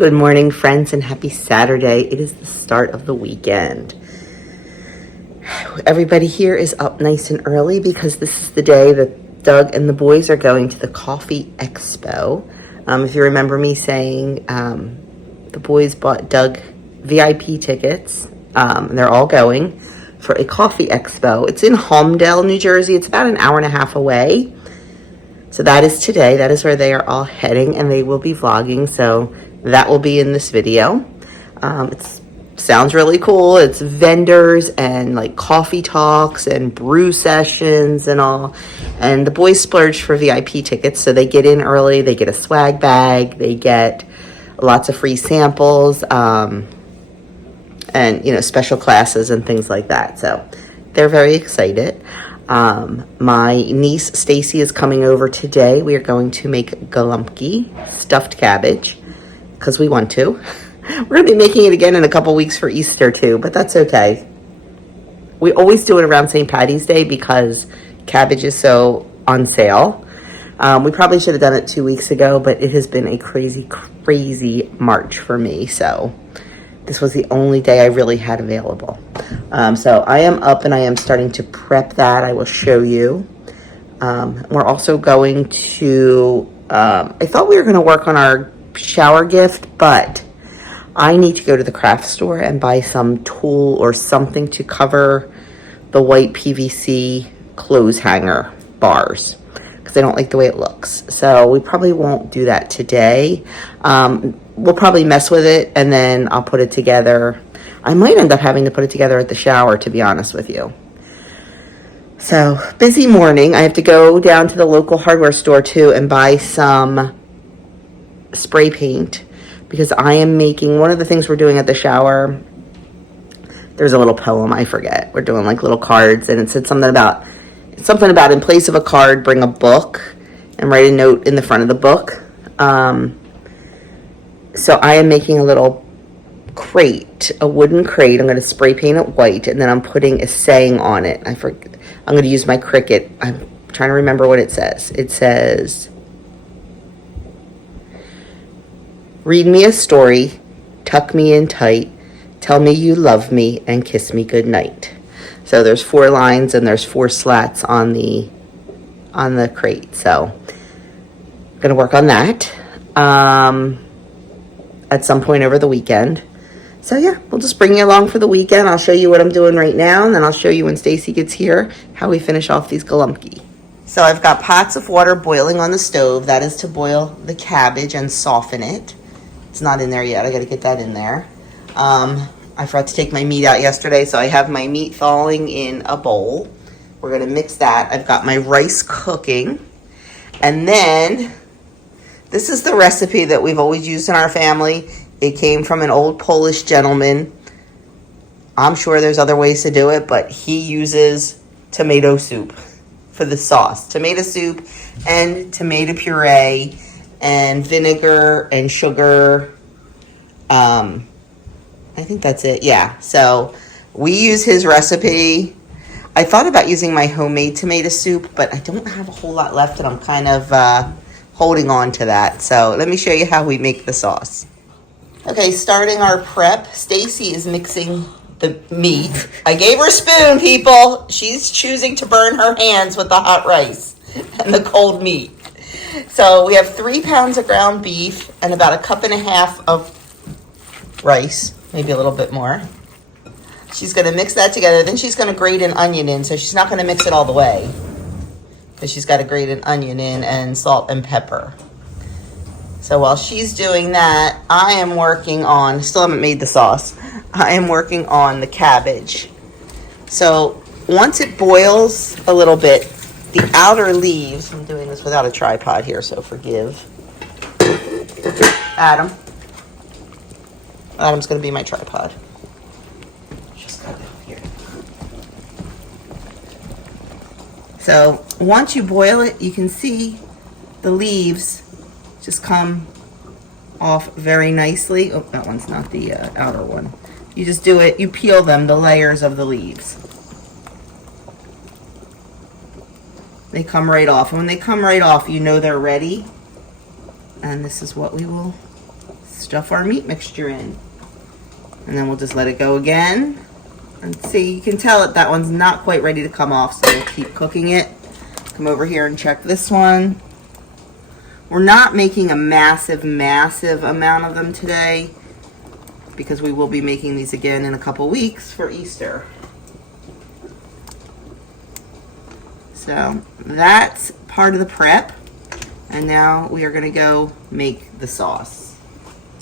Good morning, friends, and happy Saturday. It is the start of the weekend. Everybody here is up nice and early because this is the day that Doug and the boys are going to the Coffee Expo. If you remember me saying, the boys bought Doug VIP tickets, and they're all going for a Coffee Expo. It's in Homestead, New Jersey. It's about an hour and a half away. So that is today. That is where they are all heading, and they will be vlogging. So that will be in this video. It sounds really cool. It's vendors and like coffee talks and brew sessions and all. And the boys splurged for VIP tickets, so they get in early. They get a swag bag. They get lots of free samples, and special classes and things like that. So they're very excited. My niece Stacy is coming over today. We are going to make galumpki, stuffed cabbage, because we want to. We're going to be making it again in a couple weeks for Easter too, but that's okay. We always do it around St. Patty's Day because cabbage is so on sale. We probably should have done it 2 weeks ago, but it has been a crazy, crazy March for me. So this was the only day I really had available. So I am up and I am starting to prep that. I will show you. We're also going to, I thought we were going to work on our shower gift, but I need to go to the craft store and buy some tool or something to cover the white PVC clothes hanger bars because I don't like the way it looks. So we probably won't do that today. We'll probably mess with it and then I'll put it together. I might end up having to put it together at the shower, to be honest with you. So busy morning. I have to go down to the local hardware store too and buy some spray paint because I am making, one of the things we're doing at the shower, there's a little poem, I forget. We're doing like little cards and it said something about in place of a card, bring a book and write a note in the front of the book. So I am making a little crate, a wooden crate. I'm going to spray paint it white and then I'm putting a saying on it. I'm going to use my Cricut. I'm trying to remember what it says. It says, read me a story, tuck me in tight, tell me you love me, and kiss me goodnight. So there's 4 lines and there's 4 slats on the crate. So I'm going to work on that at some point over the weekend. So yeah, we'll just bring you along for the weekend. I'll show you what I'm doing right now, and then I'll show you when Stacy gets here how we finish off these galumpki. So I've got pots of water boiling on the stove. That is to boil the cabbage and soften it. It's not in there yet. I got to get that in there. I forgot to take my meat out yesterday, so I have my meat thawing in a bowl. We're going to mix that. I've got my rice cooking. And then this is the recipe that we've always used in our family. It came from an old Polish gentleman. I'm sure there's other ways to do it, but he uses tomato soup for the sauce. Tomato soup and tomato puree and vinegar and sugar. I think that's it. Yeah. So we use his recipe. I thought about using my homemade tomato soup, but I don't have a whole lot left and I'm kind of holding on to that. So let me show you how we make the sauce. Okay, starting our prep. Stacy is mixing the meat. I gave her a spoon, people. She's choosing to burn her hands with the hot rice and the cold meat. So we have 3 pounds of ground beef and about 1.5 cups of rice, maybe a little bit more. She's going to mix that together. Then she's going to grate an onion in. So she's not going to mix it all the way, because she's got to grate an onion in and salt and pepper. So while she's doing that, I am working on, still haven't made the sauce, I am working on the cabbage. So once it boils a little bit, the outer leaves, I'm doing this without a tripod here, so forgive. Adam's going to be my tripod. Just got it here. So once you boil it, you can see the leaves just come off very nicely. Oh, that one's not the outer one. You just do it, you peel them, the layers of the leaves. They come right off. And when they come right off, you know they're ready. And this is what we will stuff our meat mixture in. And then we'll just let it go again. And see, you can tell that one's not quite ready to come off, so we'll keep cooking it. Come over here and check this one. We're not making a massive amount of them today because we will be making these again in a couple weeks for Easter. So that's part of the prep. And now we are going to go make the sauce.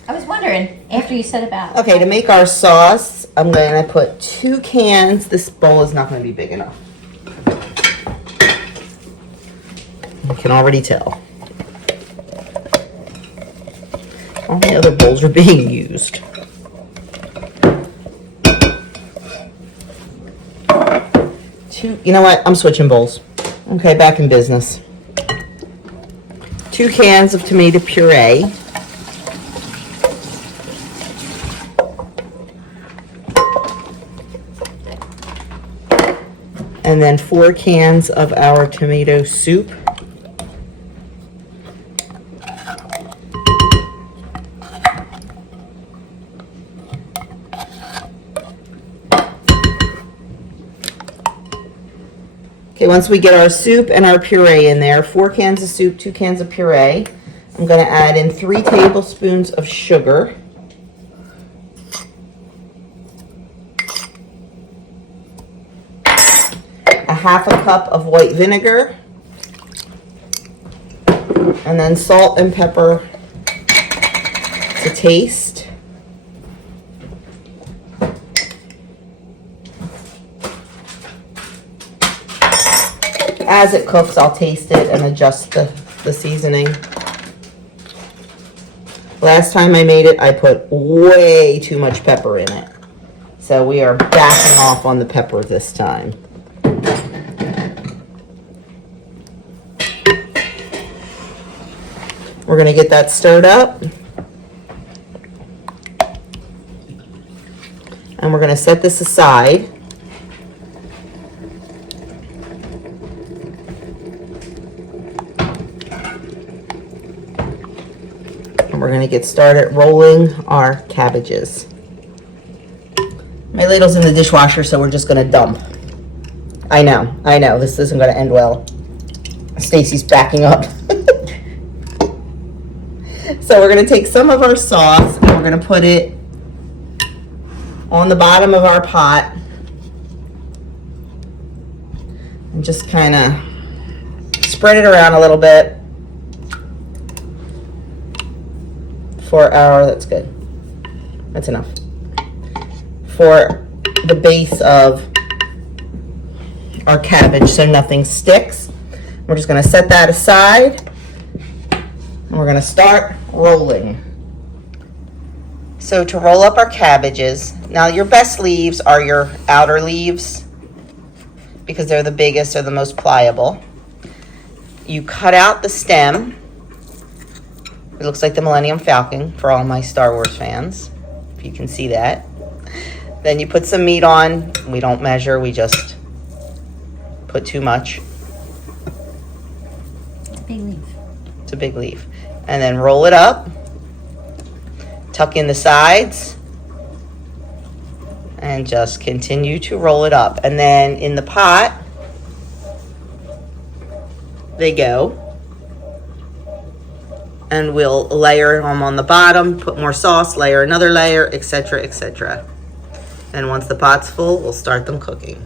I was wondering, after you said about... Okay, to make our sauce, I'm going to put 2 cans. This bowl is not going to be big enough. You can already tell. All the other bowls are being used. You know what? I'm switching bowls. Okay, back in business. 2 cans of tomato puree. And then 4 cans of our tomato soup. Okay, once we get our soup and our puree in there, 4 cans of soup, 2 cans of puree, I'm going to add in 3 tablespoons of sugar. A half a cup of white vinegar. And then salt and pepper to taste. As it cooks, I'll taste it and adjust the seasoning. Last time I made it, I put way too much pepper in it. So we are backing off on the pepper this time. We're going to get that stirred up. And we're going to set this aside. We're going to get started rolling our cabbages. My ladle's in the dishwasher, so we're just going to dump. I know, this isn't going to end well. Stacy's backing up. So we're going to take some of our sauce and we're going to put it on the bottom of our pot. And just kind of spread it around a little bit. For our, that's good. That's enough. For the base of our cabbage so nothing sticks. We're just going to set that aside and we're going to start rolling. So to roll up our cabbages, now your best leaves are your outer leaves because they're the biggest or the most pliable. You cut out the stem. It looks like the Millennium Falcon for all my Star Wars fans, if you can see that. Then you put some meat on. We don't measure, we just put too much. It's a big leaf. It's a big leaf. And then roll it up. Tuck in the sides. And just continue to roll it up. And then in the pot, they go. And we'll layer them on the bottom, put more sauce, layer another layer, etc., etc. And once the pot's full, we'll start them cooking.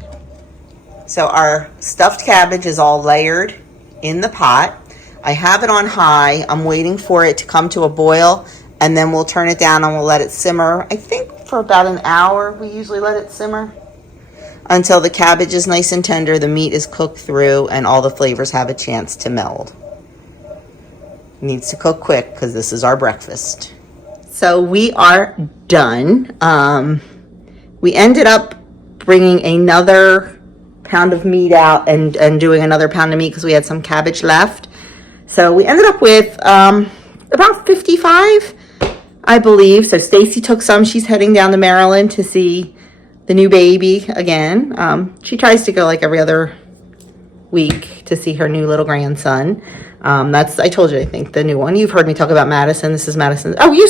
So our stuffed cabbage is all layered in the pot. I have it on high. I'm waiting for it to come to a boil, and then we'll turn it down and we'll let it simmer. I think for about an hour, we usually let it simmer until the cabbage is nice and tender, the meat is cooked through, and all the flavors have a chance to meld. Needs to cook quick because this is our breakfast. So we are done. We ended up bringing another pound of meat out and doing another pound of meat because we had some cabbage left. So we ended up with about 55, I believe. So Stacy took some. She's heading down to Maryland to see the new baby again. She tries to go like every other week to see her new little grandson. I told you, I think, the new one. You've heard me talk about Madison. This is Madison. Oh, you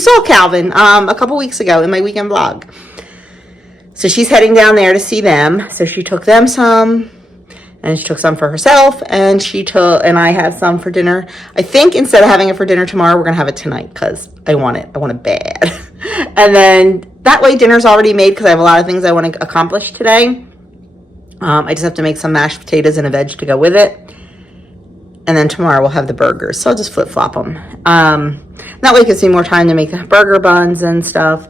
saw Calvin a couple weeks ago in my weekend vlog. So she's heading down there to see them. So she took them some, and she took some for herself, and I have some for dinner. I think instead of having it for dinner tomorrow, we're gonna have it tonight because I want it bad. And then that way dinner's already made because I have a lot of things I want to accomplish today. I just have to make some mashed potatoes and a veg to go with it. And then tomorrow we'll have the burgers. So I'll just flip-flop them. That way it gives me more time to make the burger buns and stuff.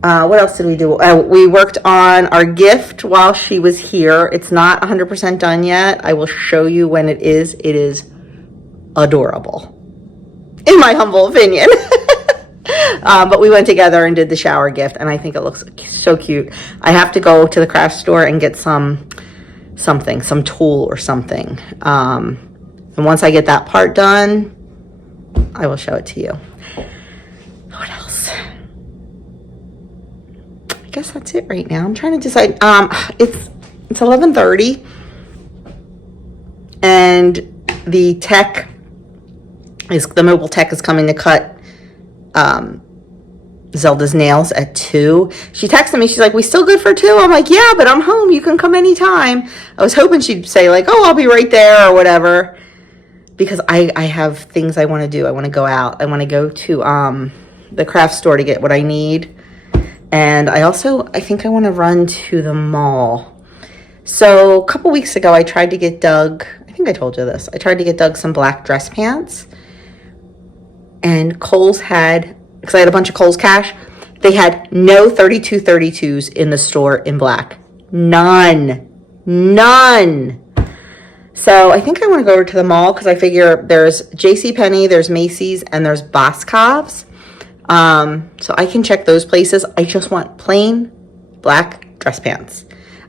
What else did we do? We worked on our gift while she was here. It's not 100% done yet. I will show you when it is. It is adorable, in my humble opinion. But we went together and did the shower gift, and I think it looks so cute. I have to go to the craft store and get some tool or something. And once I get that part done, I will show it to you. What else? I guess that's it right now. I'm trying to decide. It's 11:30, and the mobile tech is coming to cut Zelda's nails at 2. She texted me. She's like, "We still good for 2?" I'm like, "Yeah, but I'm home. You can come anytime." I was hoping she'd say like, "Oh, I'll be right there," or whatever, because I have things I want to do. I want to go out. I want to go to the craft store to get what I need. And I think I want to run to the mall. So a couple weeks ago, I tried to get Doug, I think I told you this. I tried to get Doug some black dress pants. And Kohl's because I had a bunch of Kohl's cash, they had no 3232s in the store in black. None. So I think I want to go over to the mall because I figure there's JCPenney, there's Macy's, and there's Boscov's. So I can check those places. I just want plain black dress pants,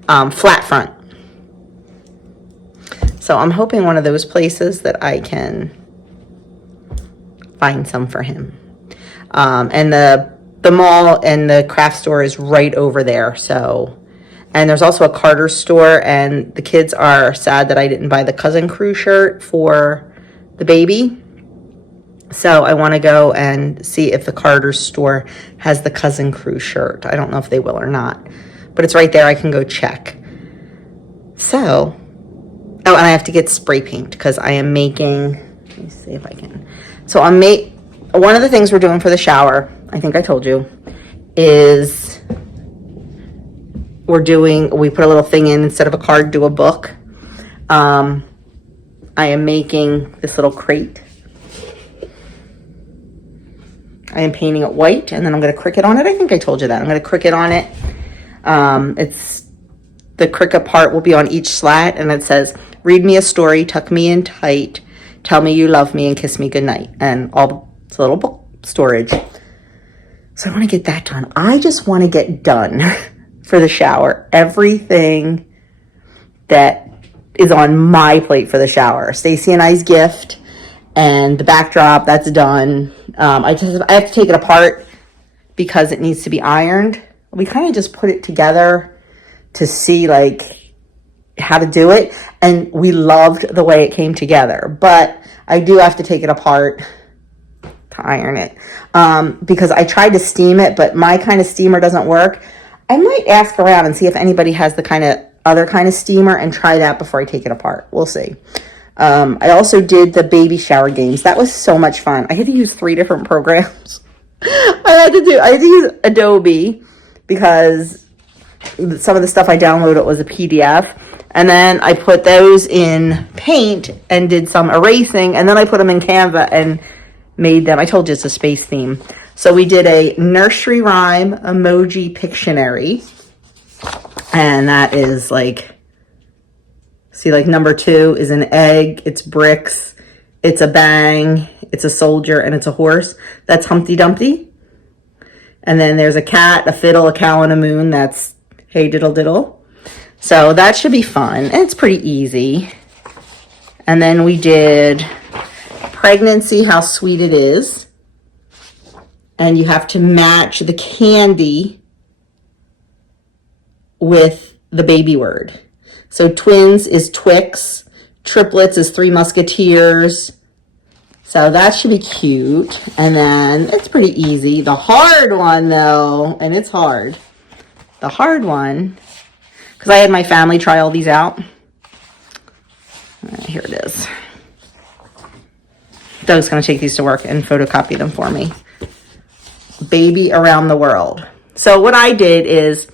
flat front. So I'm hoping one of those places that I can find some for him. And the mall and the craft store is right over there. So, and there's also a Carter's store, and the kids are sad that I didn't buy the Cousin Crew shirt for the baby. So I want to go and see if the Carter's store has the Cousin Crew shirt. I don't know if they will or not, but it's right there. I can go check. So, and I have to get spray paint because I am making, let me see if I can. So one of the things we're doing for the shower, I think I told you, is we put a little thing in, instead of a card, do a book. I am making this little crate. I am painting it white, and then I'm going to Cricut on it. I think I told you that. I'm going to Cricut on it. The Cricut part will be on each slat, and it says, "Read me a story, tuck me in tight, tell me you love me, and kiss me goodnight." And it's a little book storage. So I want to get that done. I just want to get done for the shower everything that is on my plate for the shower. Stacy and I's gift and the backdrop, that's done. I have to take it apart because it needs to be ironed. We kind of just put it together to see like how to do it, and we loved the way it came together, but I do have to take it apart to iron it, because I tried to steam it, but my kind of steamer doesn't work. I might ask around and see if anybody has the other kind of steamer and try that before I take it apart. We'll see. I also did the baby shower games. That was so much fun. I had to use 3 different programs. I had to use Adobe because some of the stuff I downloaded was a PDF. And then I put those in Paint and did some erasing. And then I put them in Canva and made them. I told you it's a space theme. So we did a nursery rhyme emoji Pictionary. And that is like, see, like number 2 is an egg, it's bricks, it's a bang, it's a soldier, and it's a horse. That's Humpty Dumpty. And then there's a cat, a fiddle, a cow, and a moon. That's Hey Diddle Diddle. So that should be fun. And it's pretty easy. And then we did pregnancy, how sweet it is. And you have to match the candy with the baby word. So twins is Twix. Triplets is Three Musketeers. So that should be cute. And then it's pretty easy. The hard one though, and it's hard. The hard one, because I had my family try all these out. Here it is. Doug's going to take these to work and photocopy them for me. Baby Around the World. So what I did is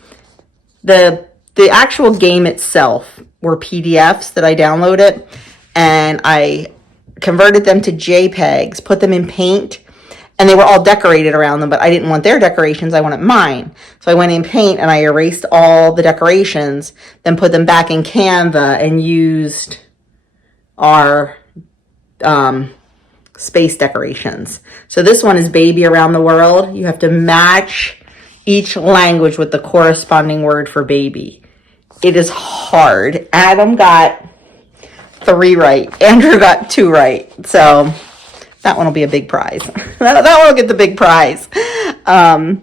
the actual game itself were PDFs that I downloaded, and I converted them to JPEGs, put them in Paint, and they were all decorated around them, but I didn't want their decorations, I wanted mine. So I went in Paint and I erased all the decorations, then put them back in Canva and used our space decorations. So this one is Baby Around the World. You have to match each language with the corresponding word for baby. It is hard. Adam got 3 right. Andrew got 2 right. So that one will be a big prize. that one will get the big prize. But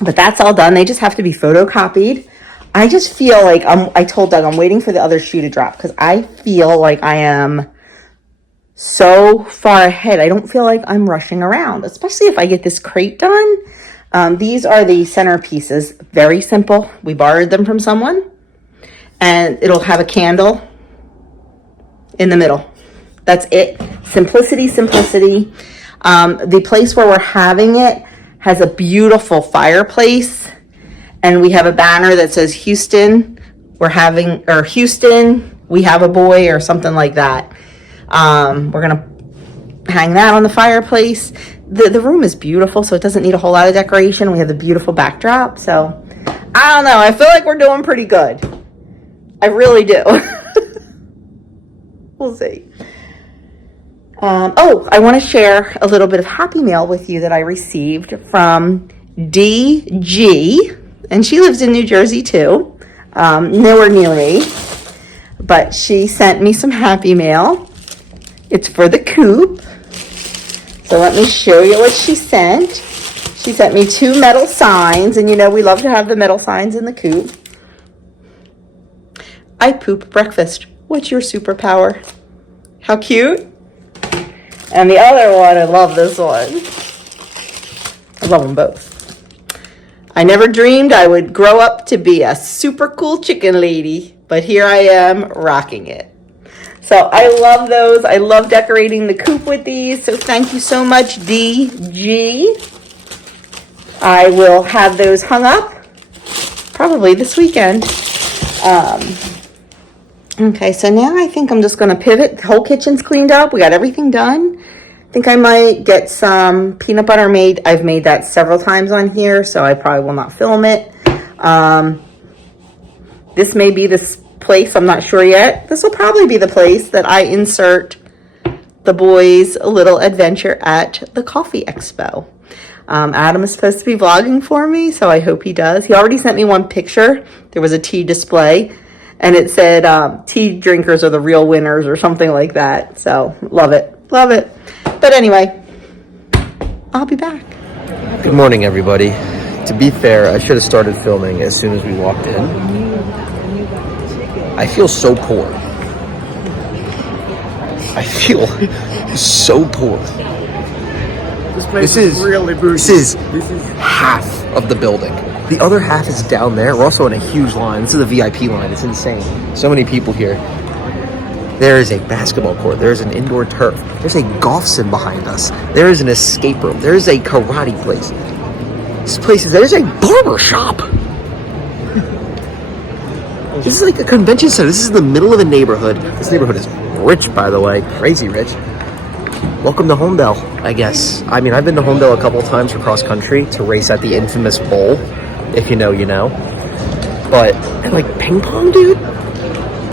that's all done. They just have to be photocopied. I just feel like I told Doug I'm waiting for the other shoe to drop because I feel like I am so far ahead. I don't feel like I'm rushing around, especially if I get this crate done. These are the centerpieces. Very simple. We borrowed them from someone. And it'll have a candle in the middle. That's it. Simplicity, simplicity. The place where we're having it has a beautiful fireplace. And we have a banner that says Houston, Houston, we have a boy, or something like that. We're going to hang that on the fireplace. The room is beautiful, so it doesn't need a whole lot of decoration. We have the beautiful backdrop. So, I don't know. I feel like we're doing pretty good. I really do. We'll see. I want to share a little bit of Happy Mail with you that I received from DG. And she lives in New Jersey too. Nowhere near me. But she sent me some Happy Mail. It's for the coop. So let me show you what she sent. She sent me 2 metal signs. And you know we love to have the metal signs in the coop. I poop breakfast. What's your superpower? How cute. And the other one, I love this one. I love them both. I never dreamed I would grow up to be a super cool chicken lady, but here I am rocking it. So I love those. I love decorating the coop with these. So thank you so much, DG. I will have those hung up probably this weekend. Okay, so now I think I'm just going to pivot. The whole kitchen's cleaned up. We got everything done. I think I might get some peanut butter made. I've made that several times on here, so I probably will not film it. This may be this place. I'm not sure yet. This will probably be the place that I insert the boys' little adventure at the coffee expo. Adam is supposed to be vlogging for me, so I hope he does. He already sent me one picture. There was a tea display, and it said tea drinkers are the real winners or something like that. So love it. Love it. But anyway, I'll be back. Good morning, everybody. To be fair, I should have started filming as soon as we walked in. I feel so poor. I feel so poor. This place is really bougie. This is half of the building. The other half is down there. We're also in a huge line. This is a VIP line. It's insane. So many people here. There is a basketball court. There is an indoor turf. There's a golf sim behind us. There is an escape room. There is a karate place. There's a barber shop. This is like a convention center. This is the middle of a neighborhood. This neighborhood is rich, by the way. Crazy rich. Welcome to Homedale, I guess. I mean, I've been to Homedale a couple of times for cross country to race at the infamous bowl. If you know, you know. But, and like ping pong, dude?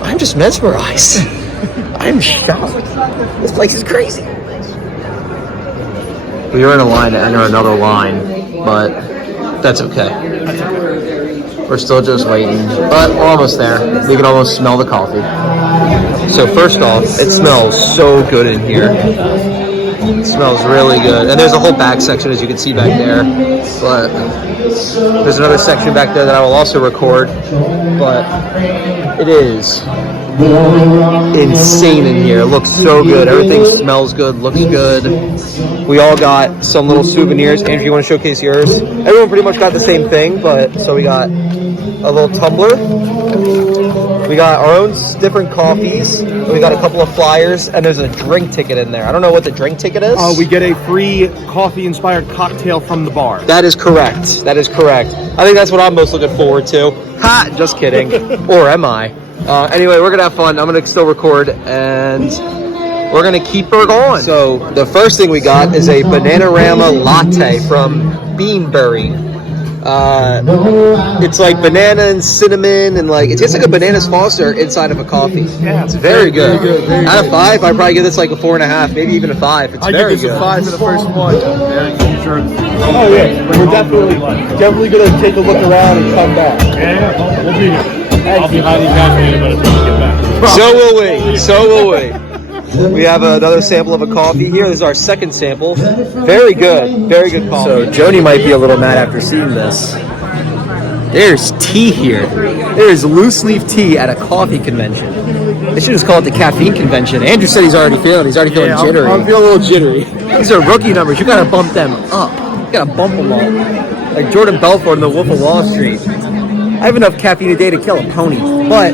I'm just mesmerized. I'm shocked. This place is crazy. We were in a line to enter another line, but that's okay. We're still just waiting, but we're almost there. We can almost smell the coffee. So first off, it smells so good in here. It smells really good. And there's a whole back section, as you can see back there. But there's another section back there that I will also record. But it is insane in here. It looks so good. Everything smells good, looks good. We all got some little souvenirs. Andrew, you want to showcase yours? Everyone pretty much got the same thing, but so we got a little tumbler. We got our own different coffees. We got a couple of flyers, and there's a drink ticket in there. I don't know what the drink ticket is. We get a free coffee-inspired cocktail from the bar. That is correct. That is correct. I think that's what I'm most looking forward to. Ha! Just kidding. Or am I? Anyway, we're gonna have fun. I'm gonna still record, and we're gonna keep her going. So the first thing we got is a Bananarama latte from Beanberry. It's like banana and cinnamon, and like it tastes like a Bananas Foster inside of a coffee. Yeah, it's very good. Out of 5, I'd probably give this like a 4.5, maybe even a 5. It's very good. I give this a 5 for the first one. Sure. Oh yeah, we're definitely gonna take a look around and come back. Yeah, we'll be here. I'll be highly caffeinated by the time we get back. So will we. So will we. We have another sample of a coffee here. This is our second sample. Very good. Very good coffee. So Joni might be a little mad after seeing this. There's tea here. There's loose leaf tea at a coffee convention. They should just call it the caffeine convention. Andrew said he's already feeling jittery. I'm feeling a little jittery. These are rookie numbers. You gotta bump them up. You gotta bump them up. Like Jordan Belfort in the Wolf of Wall Street. I have enough caffeine a day to kill a pony, but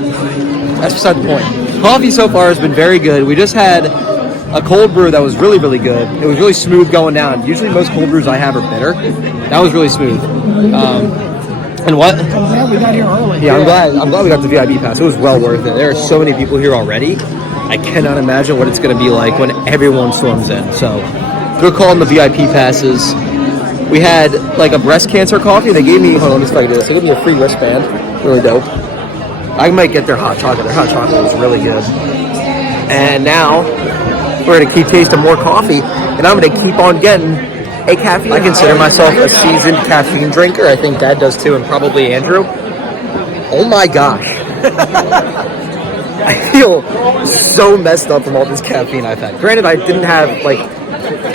that's beside the point. Coffee so far has been very good. We just had a cold brew that was really, really good. It was really smooth going down. Usually most cold brews I have are bitter. That was really smooth. And what? Yeah, we got here early. Yeah, I'm glad we got the VIP pass. It was well worth it. There are so many people here already. I cannot imagine what it's going to be like when everyone swarms in. So, good call on the VIP passes. We had like a breast cancer coffee. They gave me, hold on, let me see if I can do this. They gave me a free wristband. Really dope. I might get their hot chocolate. Their hot chocolate was really good. And now we're going to keep tasting more coffee, and I'm going to keep on getting a caffeine. I consider myself a seasoned caffeine drinker. I think Dad does too, and probably Andrew. Oh my gosh. I feel so messed up from all this caffeine I've had. Granted, I didn't have like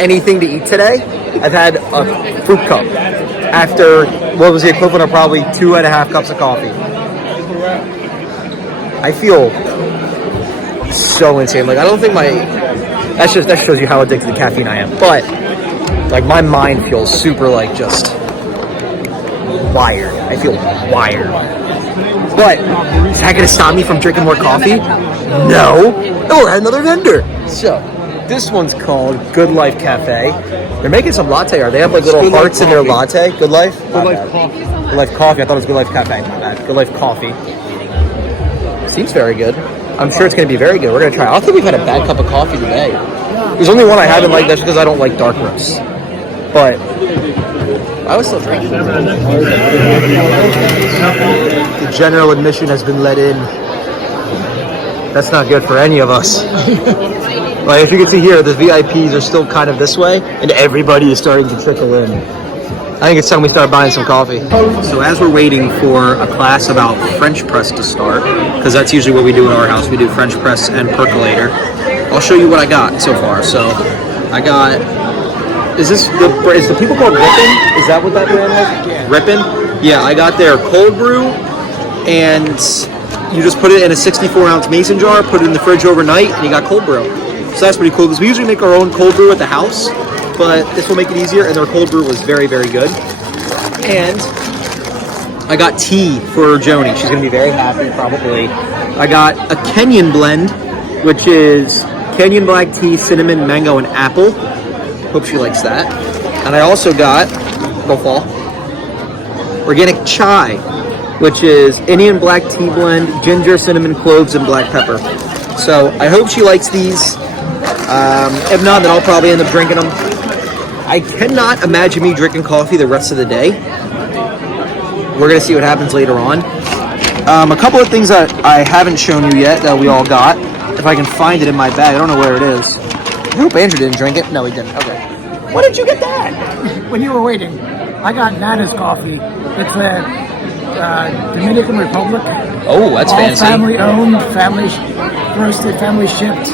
anything to eat today. I've had a fruit cup after what was the equivalent of probably 2.5 cups of coffee. I feel so insane. Like I don't think that shows you how addicted to caffeine I am. But like my mind feels super like just wired. I feel wired. But is that gonna stop me from drinking more coffee? No. Oh, I had another vendor. So this one's called Good Life Cafe. They're making some latte art. They have like little hearts in their latte. Good Life? Good Life Coffee. Good Life Coffee. I thought it was Good Life Cafe. My bad. Good Life Coffee. Seems very good. I'm sure it's going to be very good. We're going to try. I don't think we've had a bad cup of coffee today. There's only one I haven't liked. That's because I don't like dark roasts. But I was still drinking. The general admission has been let in. That's not good for any of us. Like if you can see here, the VIPs are still kind of this way, and everybody is starting to trickle in. I think it's time we start buying some coffee. So as we're waiting for a class about French press to start, because that's usually what we do in our house, we do French press and percolator, I'll show you what I got so far. So I got, is the people called Rippin'? Is that what that brand is? Yeah. Rippin'? Yeah, I got their cold brew, and you just put it in a 64-ounce mason jar, put it in the fridge overnight, and you got cold brew. So that's pretty cool, because we usually make our own cold brew at the house, but this will make it easier, and their cold brew was very, very good. And I got tea for Joni. She's going to be very happy, probably. I got a Kenyan blend, which is Kenyan black tea, cinnamon, mango, and apple. Hope she likes that. And I also got, go fall, organic chai, which is Indian black tea blend, ginger, cinnamon, cloves, and black pepper. So I hope she likes these. If not, then I'll probably end up drinking them. I cannot imagine me drinking coffee the rest of the day. We're going to see what happens later on. A couple of things that I haven't shown you yet that we all got. If I can find it in my bag. I don't know where it is. I hope Andrew didn't drink it. No, he didn't. Okay. What did you get that? When you were waiting, I got Nana's coffee. It's a Dominican Republic. Oh, that's all fancy. Family owned, family roasted, family shipped.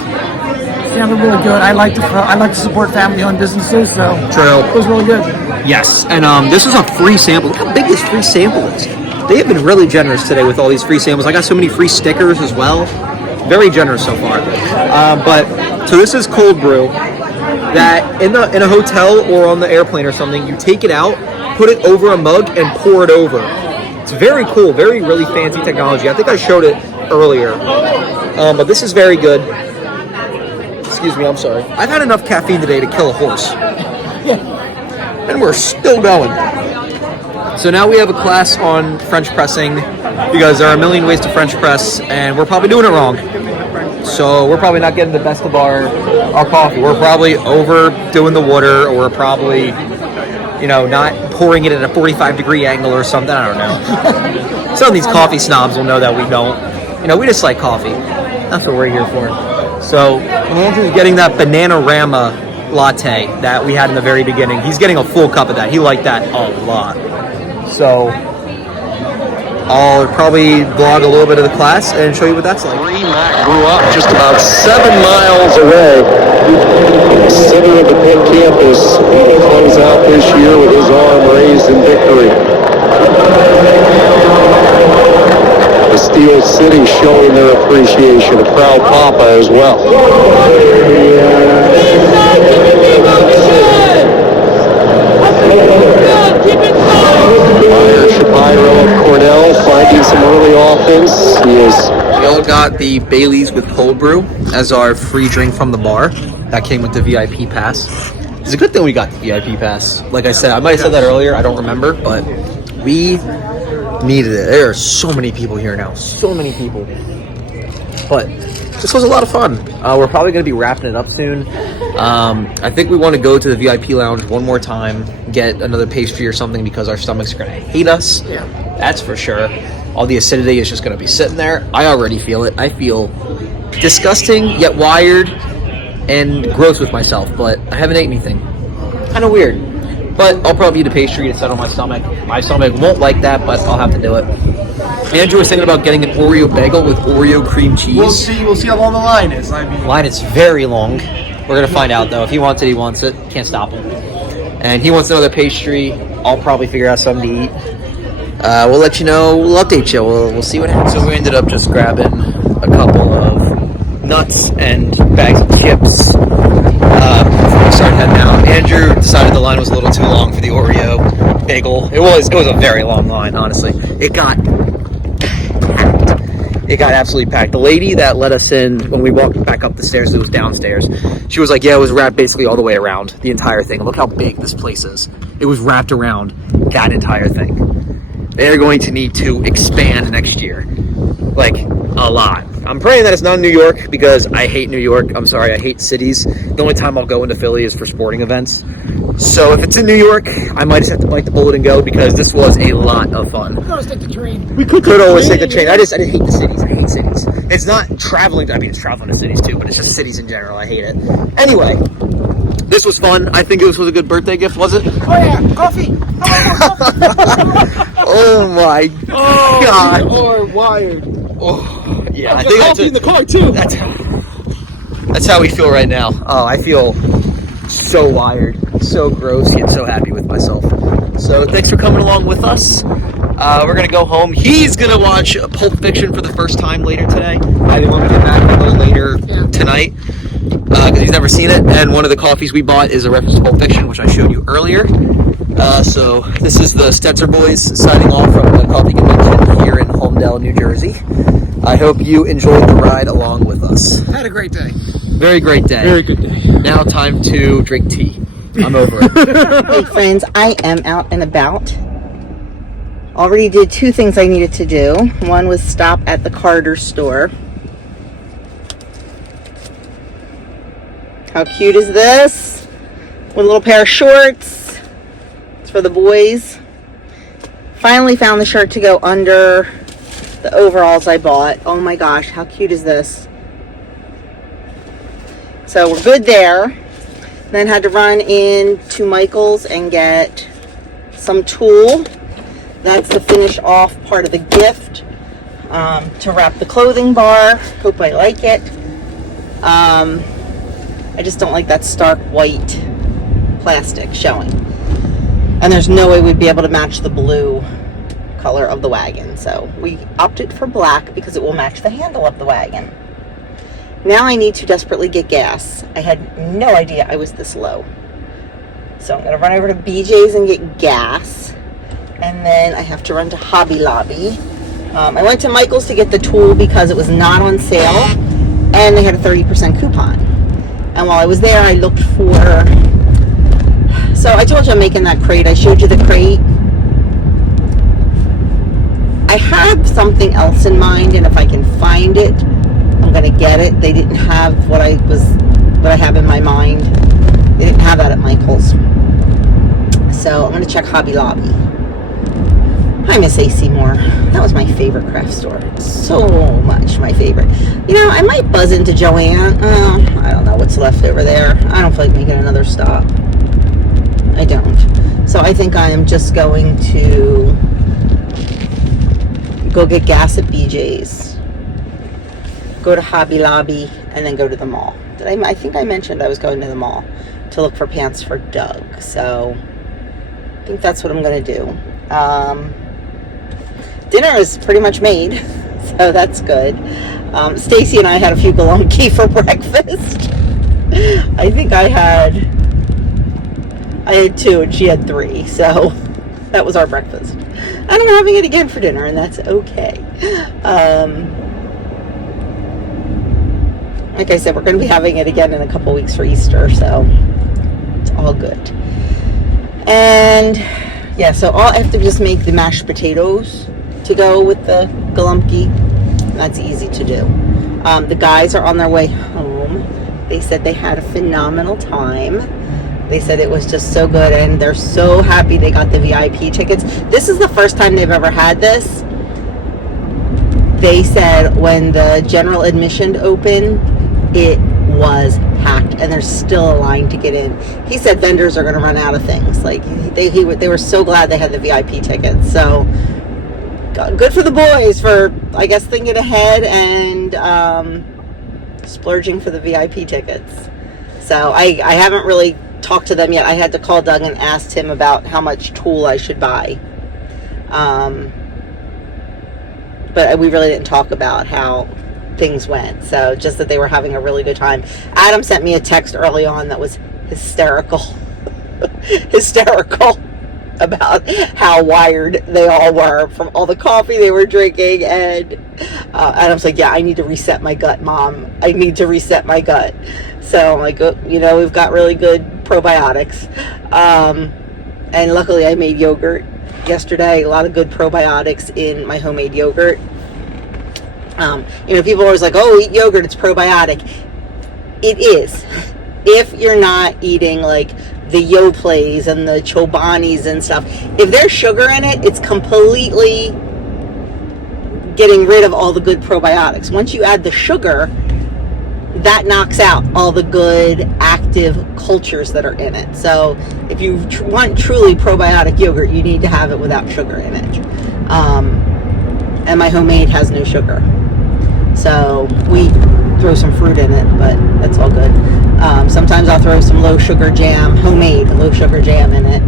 Yeah, they're really good. I like to support family-owned businesses, so True. it was really good. Yes, and this is a free sample. Look how big this free sample is. They have been really generous today with all these free samples. I got so many free stickers as well. Very generous so far. So this is cold brew that in a hotel or on the airplane or something, you take it out, put it over a mug, and pour it over. It's very cool, really fancy technology. I think I showed it earlier, but this is very good. Excuse me, I'm sorry. I've had enough caffeine today to kill a horse. And we're still going. So now we have a class on French pressing because there are a million ways to French press and we're probably doing it wrong. So we're probably not getting the best of our coffee. We're probably overdoing the water, or we're probably, not pouring it at a 45-degree angle or something. I don't know. Some of these coffee snobs will know that we don't. We just like coffee. That's what we're here for. So Andrew's getting that Banana-Rama latte that we had in the very beginning. He's getting a full cup of that. He liked that a lot. So I'll probably vlog a little bit of the class and show you what that's like. Matt grew up just about 7 miles away in the center of the Penn campus. He closed out this year with his arm raised in victory. The Steel City showing their appreciation. A proud papa as well. Meyer Shapiro of Cornell finding some early offense. We all got the Baileys with cold brew as our free drink from the bar. That came with the VIP pass. It's a good thing we got the VIP pass. Like I said, I might have said that earlier. I don't remember, but we needed it. There are so many people here now. So many people. But this was a lot of fun. We're probably going to be wrapping it up soon. I think we want to go to the VIP lounge one more time, get another pastry or something because our stomachs are going to hate us. Yeah. That's for sure. All the acidity is just going to be sitting there. I already feel it. I feel disgusting yet wired and gross with myself, but I haven't ate anything. Kind of weird. But I'll probably eat a pastry to settle my stomach. My stomach won't like that, but I'll have to do it. Andrew was thinking about getting an Oreo bagel with Oreo cream cheese. We'll see how long the line is. Line is very long. We're going to find out, though. If he wants it, he wants it. Can't stop him. And he wants another pastry. I'll probably figure out something to eat. We'll let you know. We'll update you. We'll see what happens. So we ended up just grabbing a couple of nuts and bags of chips before we started heading out. Andrew decided the line was a little too long for the Oreo bagel. It was a very long line, honestly. It got absolutely packed. The lady that let us in when we walked back up the stairs, it was downstairs, she was like, yeah, it was wrapped basically all the way around the entire thing. Look how big this place is. It was wrapped around that entire thing. They're going to need to expand next year. Like, a lot. I'm praying that it's not in New York because I hate New York. I'm sorry, I hate cities. The only time I'll go into Philly is for sporting events. So if it's in New York, I might just have to bite the bullet and go because this was a lot of fun. We could always take the train. We could always take the train. I just hate the cities. I hate cities. It's not traveling. I mean, it's traveling to cities too, but it's just cities in general. I hate it. Anyway, this was fun. I think this was a good birthday gift, was it? Oh yeah, coffee. Oh my God. You are wired. Oh, yeah. I Got think coffee in the car too. That's how we feel right now. Oh, I feel so wired, so gross, yet so happy with myself. So thanks for coming along with us. We're gonna go home. He's gonna watch Pulp Fiction for the first time later today. I didn't want to get back a little later tonight because he's never seen it. And one of the coffees we bought is a reference to Pulp Fiction, which I showed you earlier. So this is the Stetzer boys signing off from the coffee convention here in Homestead, New Jersey. I hope you enjoyed the ride along with us. Had a great day. Very great day. Very good day. Now time to drink tea. I'm over it. Hey friends, I am out and about. Already did 2 things I needed to do. One was stop at the Carter store. How cute is this? With a little pair of shorts. It's for the boys. Finally found the shirt to go under the overalls I bought. Oh my gosh, how cute is this? So we're good there. Then had to run into Michael's and get some tulle. That's the finish off part of the gift to wrap the clothing bar. Hope I like it. I just don't like that stark white plastic showing. And there's no way we'd be able to match the blue color of the wagon. So we opted for black because it will match the handle of the wagon. Now I need to desperately get gas. I had no idea I was this low. So I'm going to run over to BJ's and get gas. And then I have to run to Hobby Lobby. I went to Michael's to get the tool because it was not on sale. And they had a 30% coupon. And while I was there, I looked for... So I told you I'm making that crate. I showed you the crate. I have something else in mind, and if I can find it, I'm gonna get it. They didn't have what I have in my mind. They didn't have that at Michael's. So I'm gonna check Hobby Lobby. I miss AC Moore. That was my favorite craft store. So much my favorite. You know, I might buzz into Joanne. I don't know what's left over there. I don't feel like making another stop. I don't. So I think I am just going to go get gas at BJ's, go to Hobby Lobby, and then go to the mall. I think I mentioned I was going to the mall to look for pants for Doug. So I think that's what I'm going to do. Dinner is pretty much made, so that's good. Stacy and I had a few galunki for breakfast. I think I had 2 and she had 3, so that was our breakfast. And I'm having it again for dinner, and that's okay. Like I said, we're going to be having it again in a couple weeks for Easter, so it's all good. And yeah, so I have to just make the mashed potatoes to go with the galunki. That's easy to do. The guys are on their way home. They said they had a phenomenal time. They said it was just so good, and they're so happy they got the VIP tickets. This is the first time they've ever had this. They said when the general admission opened, it was packed, and there's still a line to get in. He said vendors are going to run out of things. Like they were so glad they had the VIP tickets. So good for the boys for, I guess, thinking ahead and splurging for the VIP tickets. So I haven't really talked to them yet. I had to call Doug and asked him about how much tool I should buy. But we really didn't talk about how things went. So just that they were having a really good time. Adam sent me a text early on that was hysterical. Hysterical about how wired they all were from all the coffee they were drinking. And Adam's like, yeah, I need to reset my gut, Mom. I need to reset my gut. So I'm like, oh, you know, we've got really good probiotics. And luckily I made yogurt yesterday. A lot of good probiotics in my homemade yogurt. You know, people are always like, oh, eat yogurt, it's probiotic. It is. If you're not eating like the Yoplays and the Chobanis and stuff, if there's sugar in it, it's completely getting rid of all the good probiotics. Once you add the sugar, that knocks out all the good active cultures that are in it. So if you want truly probiotic yogurt, you need to have it without sugar in it. And my homemade has no sugar. So we throw some fruit in it, but that's all good. Sometimes I'll throw some low sugar jam, homemade low sugar jam in it.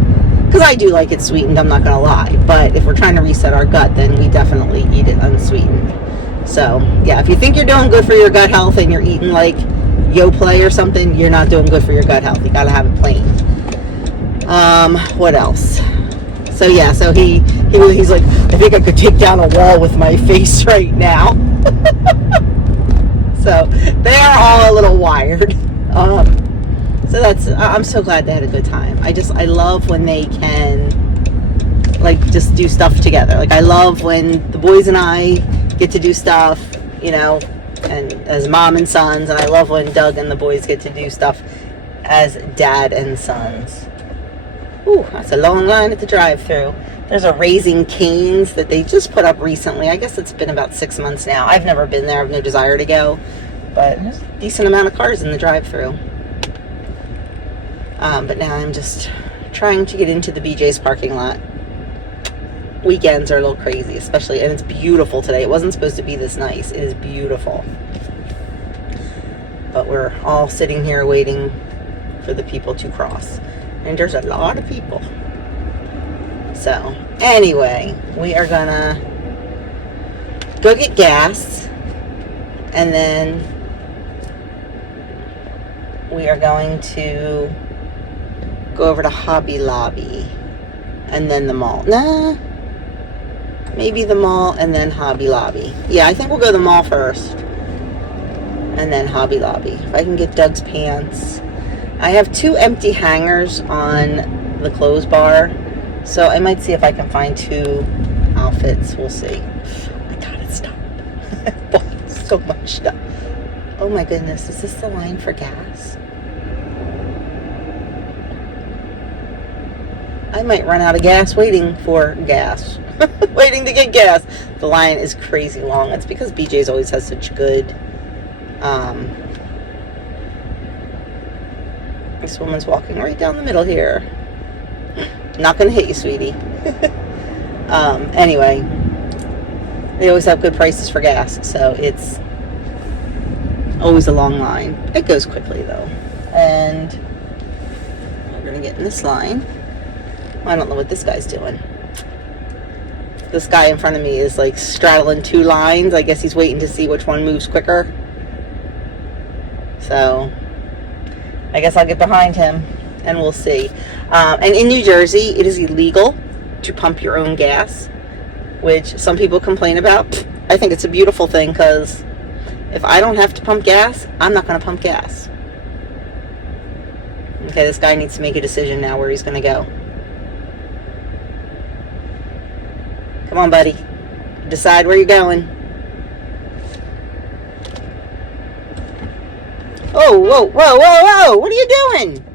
Because I do like it sweetened, I'm not going to lie. But if we're trying to reset our gut, then we definitely eat it unsweetened. So, yeah, if you think you're doing good for your gut health and you're eating like Yoplait or something, you're not doing good for your gut health. You got to have it plain. What else? So, yeah, so he's like, I think I could take down a wall with my face right now. So, they are all a little wired. So I'm so glad they had a good time. I love when they can, like, just do stuff together. Like, I love when the boys and I get to do stuff, you know, and as mom and sons, and I love when Doug and the boys get to do stuff as dad and sons. Ooh, that's a long line at the drive-thru. There's a Raising Cane's that they just put up recently. I guess it's been about 6 months now. I've never been there. I have no desire to go. But there's a decent amount of cars in the drive-thru. But now I'm just trying to get into the BJ's parking lot. Weekends are a little crazy, especially, and it's beautiful today. It wasn't supposed to be this nice. It is beautiful. but we're all sitting here waiting for the people to cross. And there's a lot of people. So, anyway, we are gonna go get gas, and then we are going to go over to Hobby Lobby, and then the mall. Nah, maybe the mall and then Hobby Lobby. Yeah, I think we'll go to the mall first, and then Hobby Lobby. If I can get Doug's pants. I have 2 empty hangers on the clothes bar, so I might see if I can find 2 outfits. We'll see. I gotta stop. I bought so much stuff. Oh my goodness, is this the line for gas? I might run out of gas waiting for gas. Waiting to get gas. The line is crazy long. It's because BJ's always has such good this woman's walking right down the middle here. Not gonna hit you, sweetie. Anyway, they always have good prices for gas, so it's always a long line. It goes quickly though. And we're gonna get in this line. I don't know what this guy's doing. This guy in front of me is like straddling 2 lines. I guess he's waiting to see which one moves quicker. So I guess I'll get behind him and we'll see. And in New Jersey, it is illegal to pump your own gas, which some people complain about. I think it's a beautiful thing, because if I don't have to pump gas, I'm not going to pump gas. Okay, this guy needs to make a decision now where he's going to go. Come on, buddy. Decide where you're going. Oh, whoa, whoa, whoa, whoa! What are you doing?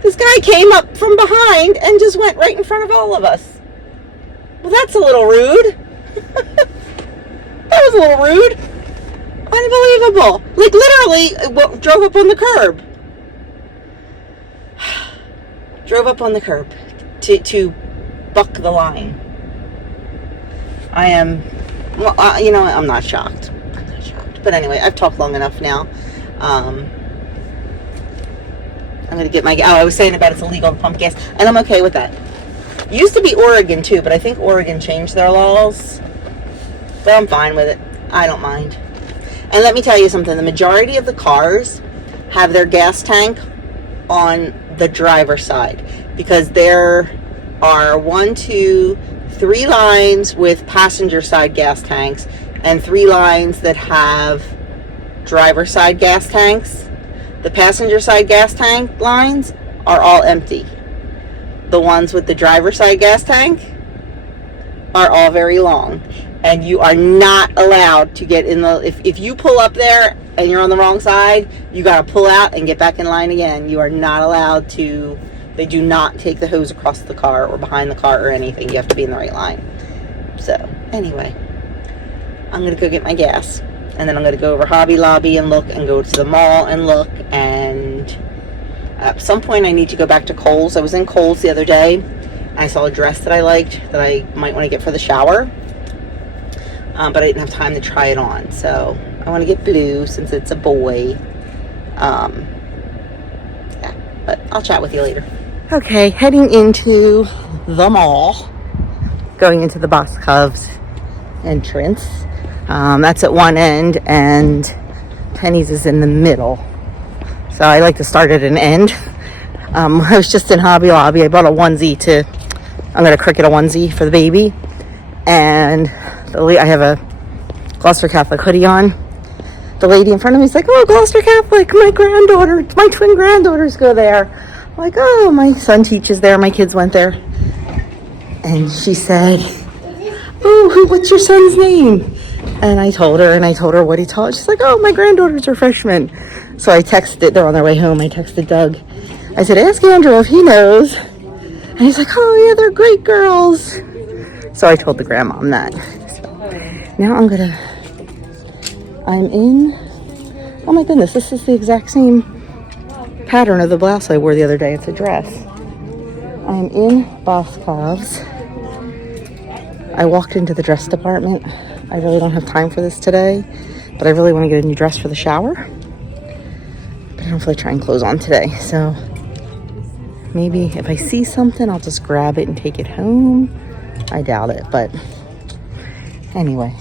This guy came up from behind and just went right in front of all of us. Well, that's a little rude. That was a little rude. Unbelievable. Like, literally, drove up on the curb. Drove up on the curb to buck the line. I am... Well, you know what? I'm not shocked. I'm not shocked. But anyway, I've talked long enough now. I'm going to get my... Oh, I was saying about it's illegal to pump gas. And I'm okay with that. Used to be Oregon, too. But I think Oregon changed their laws. But I'm fine with it. I don't mind. And let me tell you something. The majority of the cars have their gas tank on the driver's side. Because there are 1, 2... 3 lines with passenger side gas tanks and 3 lines that have driver side gas tanks. The passenger side gas tank lines are all empty. The ones with the driver side gas tank are all very long, and you are not allowed to get in the... If you pull up there and you're on the wrong side, you got to pull out and get back in line again. You are not allowed to... They do not take the hose across the car or behind the car or anything. You have to be in the right line. So, anyway, I'm going to go get my gas. And then I'm going to go over Hobby Lobby and look, and go to the mall and look. And at some point I need to go back to Kohl's. I was in Kohl's the other day. And I saw a dress that I liked that I might want to get for the shower. But I didn't have time to try it on. So, I want to get blue since it's a boy. Yeah, but I'll chat with you later. Okay, heading into the mall, going into the Box Cubs entrance. That's at one end, and Penny's is in the middle. So I like to start at an end. I was just in Hobby Lobby. I bought a onesie I'm going to cricket a onesie for the baby. And I have a Gloucester Catholic hoodie on. The lady in front of me is like, oh, Gloucester Catholic, my twin granddaughters go there. I'm like, oh, my son teaches there, my kids went there. And she said, oh, what's your son's name? And I told her what he taught. She's like, oh, my granddaughters are freshmen. So I texted, they're on their way home, I texted Doug. I said, ask Andrew if he knows. And he's like, oh, yeah, they're great girls. So I told the grandmom that. So now I'm in, oh my goodness, this is the exact same pattern of the blouse I wore the other day. It's a dress. I'm in Boss Cubs. I walked into the dress department. I really don't have time for this today, but I really want to get a new dress for the shower. But I don't feel like trying clothes on today, so maybe if I see something, I'll just grab it and take it home. I doubt it, but anyway.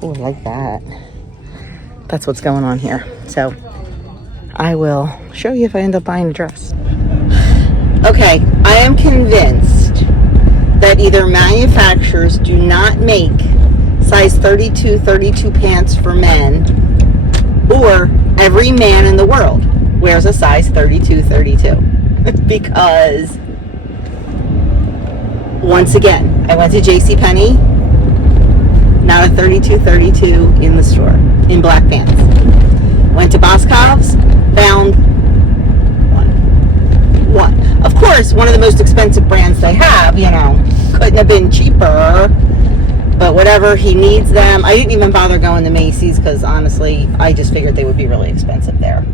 Oh, I like that. That's what's going on here. So I will show you if I end up buying a dress. Okay, I am convinced that either manufacturers do not make size 32 pants for men, or every man in the world wears a size 32. Because once again, I went to JCPenney, not a 32 in the store, in black pants. Went to Boscov's, found one. Of course, one of the most expensive brands they have, you know, couldn't have been cheaper, but whatever, he needs them. I didn't even bother going to Macy's because honestly, I just figured they would be really expensive there.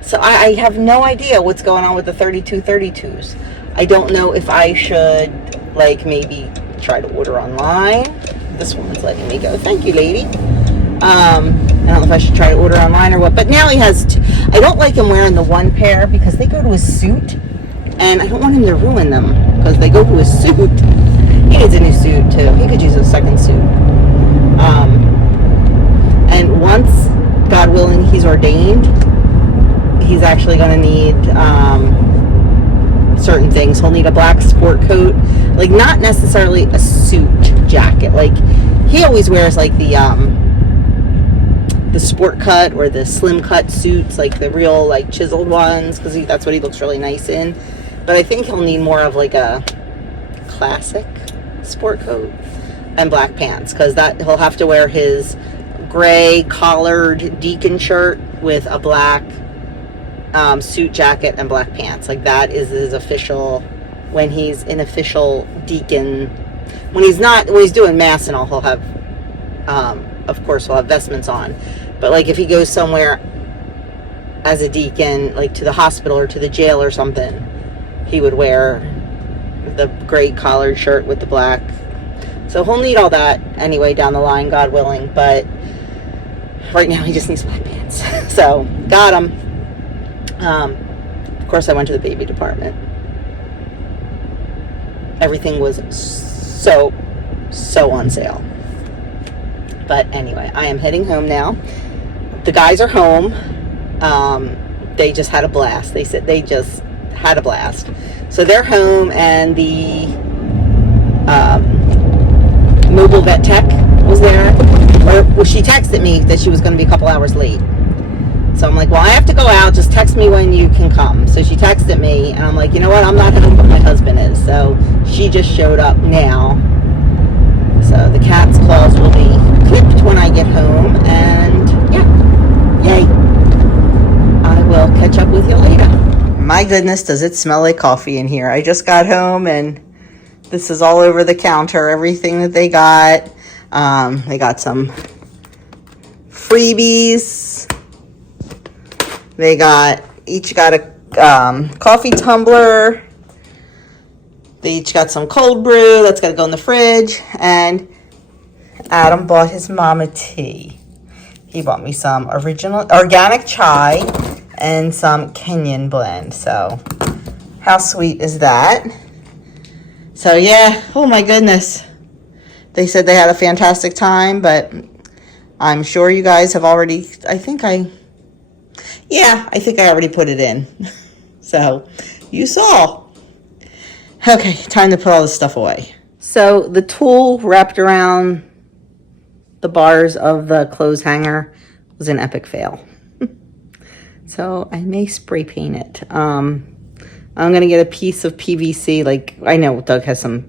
So I have no idea what's going on with the 32s. I don't know if I should, like, maybe try to order online. This woman's letting me go. Thank you, lady. I don't know if I should try to order online or what, but now he has I don't like him wearing the one pair because they go to his suit, and I don't want him to ruin them because they go to his suit. He needs a new suit too. He could use a second suit. And once, God willing, he's ordained, he's actually going to need certain things. He'll need a black sport coat, like not necessarily a suit jacket. Like he always wears like the sport cut or the slim cut suits, like the real like chiseled ones, because that's what he looks really nice in. But I think he'll need more of like a classic sport coat and black pants, because that he'll have to wear his gray collared deacon shirt with a black suit jacket and black pants. Like that is his official, when he's an official deacon. When he's doing mass and all, he'll have of course he'll have vestments on. But like if he goes somewhere as a deacon, like to the hospital or to the jail or something, he would wear the gray collared shirt with the black. So he'll need all that anyway down the line, God willing. But right now he just needs black pants. So got him. Of course I went to the baby department. Everything was so on sale. But anyway, I am heading home now. The guys are home. They just had a blast. They said they just had a blast. So they're home, and the mobile vet tech was there. Well, she texted me that she was going to be a couple hours late. So I'm like, well, I have to go out. Just text me when you can come. So she texted me, and I'm like, you know what? I'm not home, but my husband is. So she just showed up now. So the cat's claws will be clipped when I get home, and yeah, yay. I will catch up with you later. My goodness, does it smell like coffee in here. I just got home, and this is all over the counter, everything that they got. They got some freebies. They each got a coffee tumbler. They each got some cold brew. That's got to go in the fridge. And Adam bought his mama tea. He bought me some original organic chai and some Kenyan blend. So how sweet is that? So yeah, oh my goodness. They said they had a fantastic time, but I'm sure you guys have already, I think I already put it in. So you saw. Okay, time to put all this stuff away. So the tool wrapped around the bars of the clothes hanger was an epic fail. So I may spray paint it. I'm going to get a piece of PVC. Like, I know Doug has some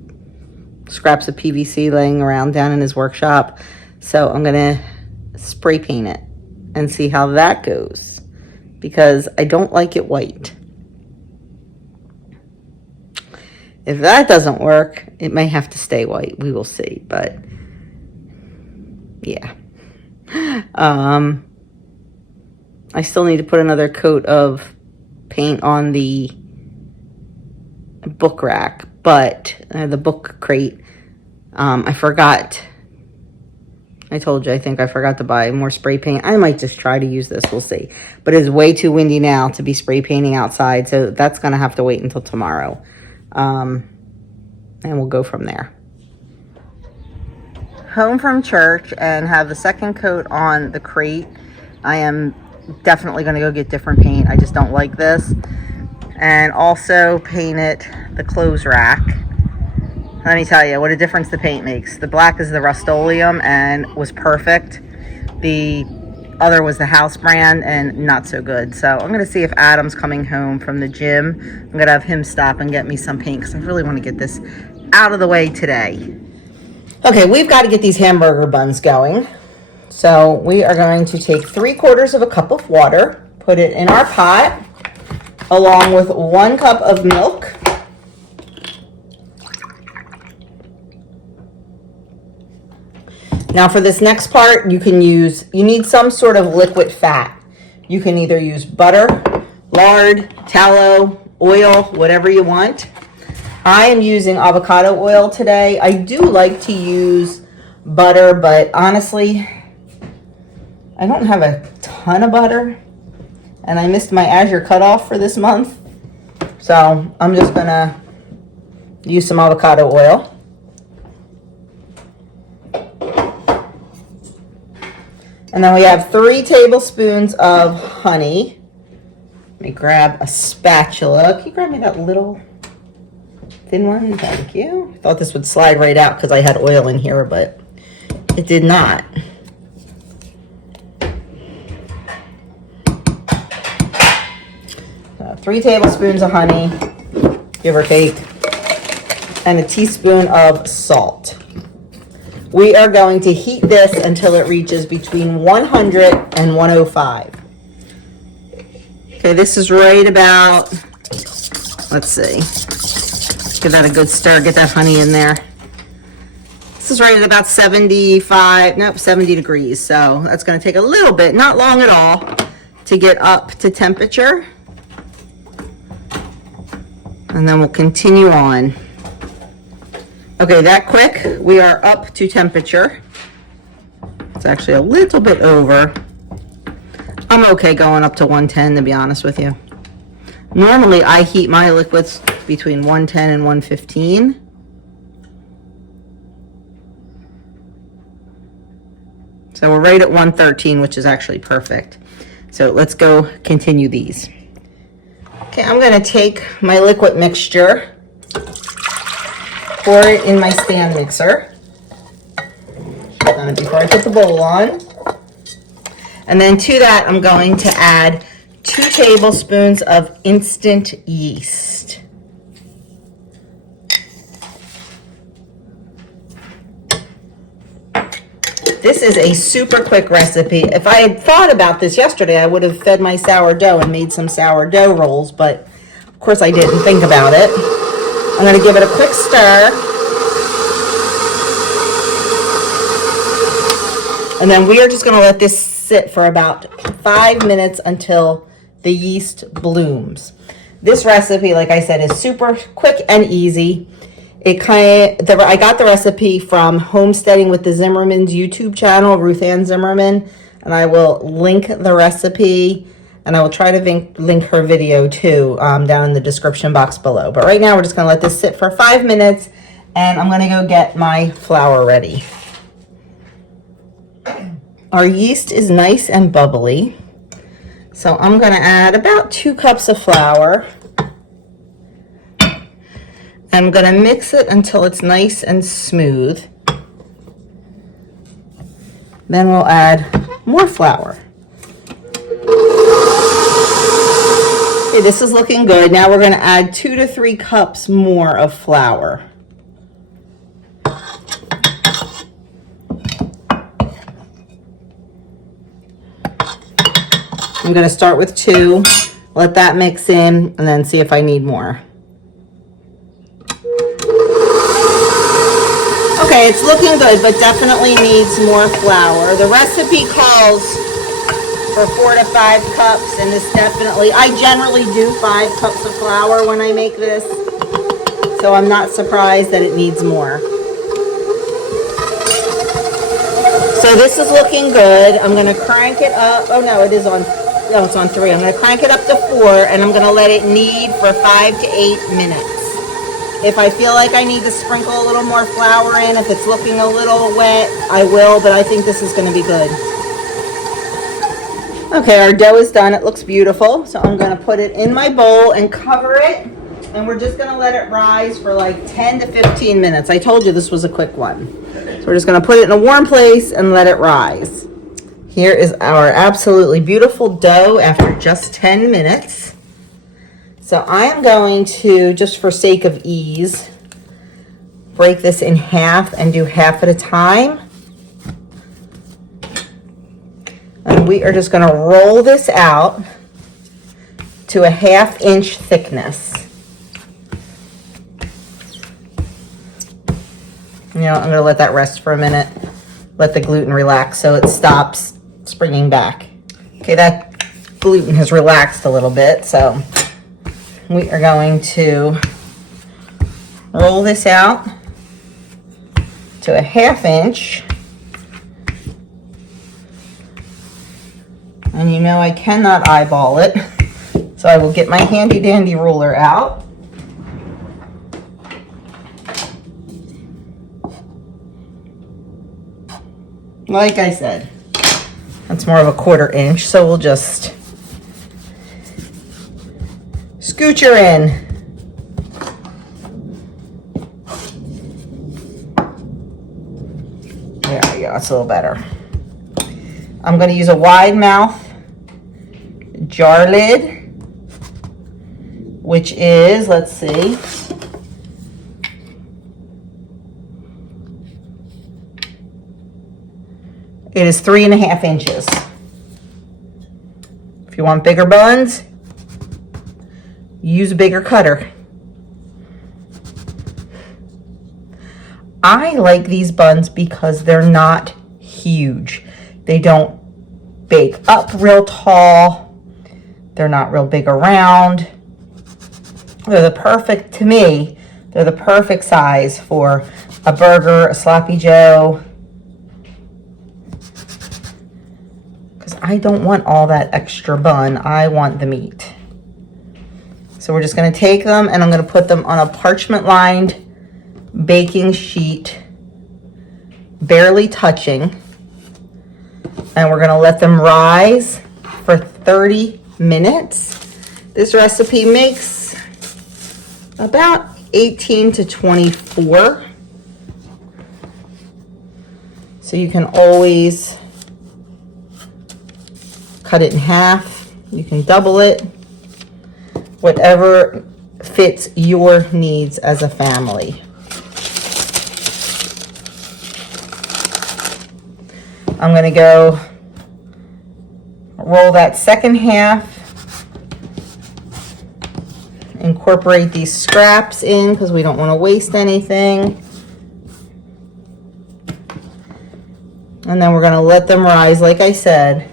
scraps of PVC laying around down in his workshop. So I'm going to spray paint it and see how that goes, because I don't like it white. If that doesn't work, it may have to stay white. We will see, but yeah. I still need to put another coat of paint on the book rack, but the book crate, I forgot. I told you, I think I forgot to buy more spray paint. I might just try to use this, we'll see. But it's way too windy now to be spray painting outside, so that's gonna have to wait until tomorrow. And we'll go from there. Home from church and have the second coat on the crate. I am definitely gonna go get different paint. I just don't like this. And also painted the clothes rack. Let me tell you what a difference the paint makes. The black is the Rust-Oleum and was perfect. The other was the house brand and not so good. So I'm gonna see if Adam's coming home from the gym. I'm gonna have him stop and get me some paint because I really want to get this out of the way today. Okay, we've got to get these hamburger buns going. So we are going to take 3/4 of a cup of water, put it in our pot, along with 1 cup of milk. Now for this next part, you need some sort of liquid fat. You can either use butter, lard, tallow, oil, whatever you want. I am using avocado oil today. I do like to use butter, but honestly, I don't have a ton of butter. And I missed my Azure cutoff for this month. So I'm just gonna use some avocado oil. And then we have 3 tablespoons of honey. Let me grab a spatula. Can you grab me that little thin one? Thank you. I thought this would slide right out because I had oil in here, but it did not. 3 tablespoons of honey, give or take, and a teaspoon of salt. We are going to heat this until it reaches between 100 and 105. Okay, this is right about, let's see, give that a good stir, get that honey in there. This is right at about 70 degrees. So that's going to take a little bit, not long at all, to get up to temperature. And then we'll continue on. Okay, that quick, we are up to temperature. It's actually a little bit over. I'm okay going up to 110, to be honest with you. Normally, I heat my liquids between 110 and 115. So we're right at 113, which is actually perfect. So let's go continue these. Okay, I'm gonna take my liquid mixture, pour it in my stand mixer. I've done it before I put the bowl on. And then to that, I'm going to add 2 tablespoons of instant yeast. This is a super quick recipe. If I had thought about this yesterday, I would have fed my sourdough and made some sourdough rolls, but of course I didn't think about it. I'm going to give it a quick stir. And then we are just going to let this sit for about 5 minutes until the yeast blooms. This recipe, like I said, is super quick and easy. I got the recipe from Homesteading with the Zimmermans YouTube channel, Ruth Ann Zimmerman, and I will link the recipe, and I will try to link her video too down in the description box below. But right now we're just going to let this sit for 5 minutes, and I'm going to go get my flour ready. Our yeast is nice and bubbly, so I'm going to add about 2 cups of flour. I'm going to mix it until it's nice and smooth. Then we'll add more flour. Okay, this is looking good. Now we're going to add 2 to 3 cups more of flour. I'm going to start with 2, let that mix in, and then see if I need more. Okay, it's looking good, but definitely needs more flour. The recipe calls for 4 to 5 cups, and this definitely, I generally do 5 cups of flour when I make this, so I'm not surprised that it needs more. So this is looking good. I'm gonna crank it up. Oh no, it is on, no, it's on 3. I'm gonna crank it up to 4 and I'm gonna let it knead for 5 to 8 minutes. If I feel like I need to sprinkle a little more flour in, if it's looking a little wet, I will, but I think this is gonna be good. Okay, our dough is done. It looks beautiful. So I'm gonna put it in my bowl and cover it. And we're just gonna let it rise for like 10 to 15 minutes. I told you this was a quick one. So we're just gonna put it in a warm place and let it rise. Here is our absolutely beautiful dough after just 10 minutes. So I am going to, just for sake of ease, break this in half and do half at a time. And we are just going to roll this out to a 1/2 inch thickness. You know, I'm going to let that rest for a minute. Let the gluten relax so it stops springing back. Okay, that gluten has relaxed a little bit, so we are going to roll this out to a 1/2 inch. And you know I cannot eyeball it, so I will get my handy dandy ruler out. Like I said, that's more of a 1/4 inch, so we'll just scooch her in. There we go, it's a little better. I'm going to use a wide mouth jar lid, which is, let's see, it is 3.5 inches. If you want bigger buns, use a bigger cutter. I like these buns because they're not huge. They don't bake up real tall. They're not real big around. They're the perfect, to me, they're the perfect size for a burger, a sloppy joe. Because I don't want all that extra bun. I want the meat. So we're just going to take them and I'm going to put them on a parchment lined baking sheet, barely touching. And we're going to let them rise for 30 minutes. This recipe makes about 18 to 24. So you can always cut it in half. You can double it. Whatever fits your needs as a family. I'm going to go roll that second half, incorporate these scraps in because we don't want to waste anything. And then we're going to let them rise, like I said,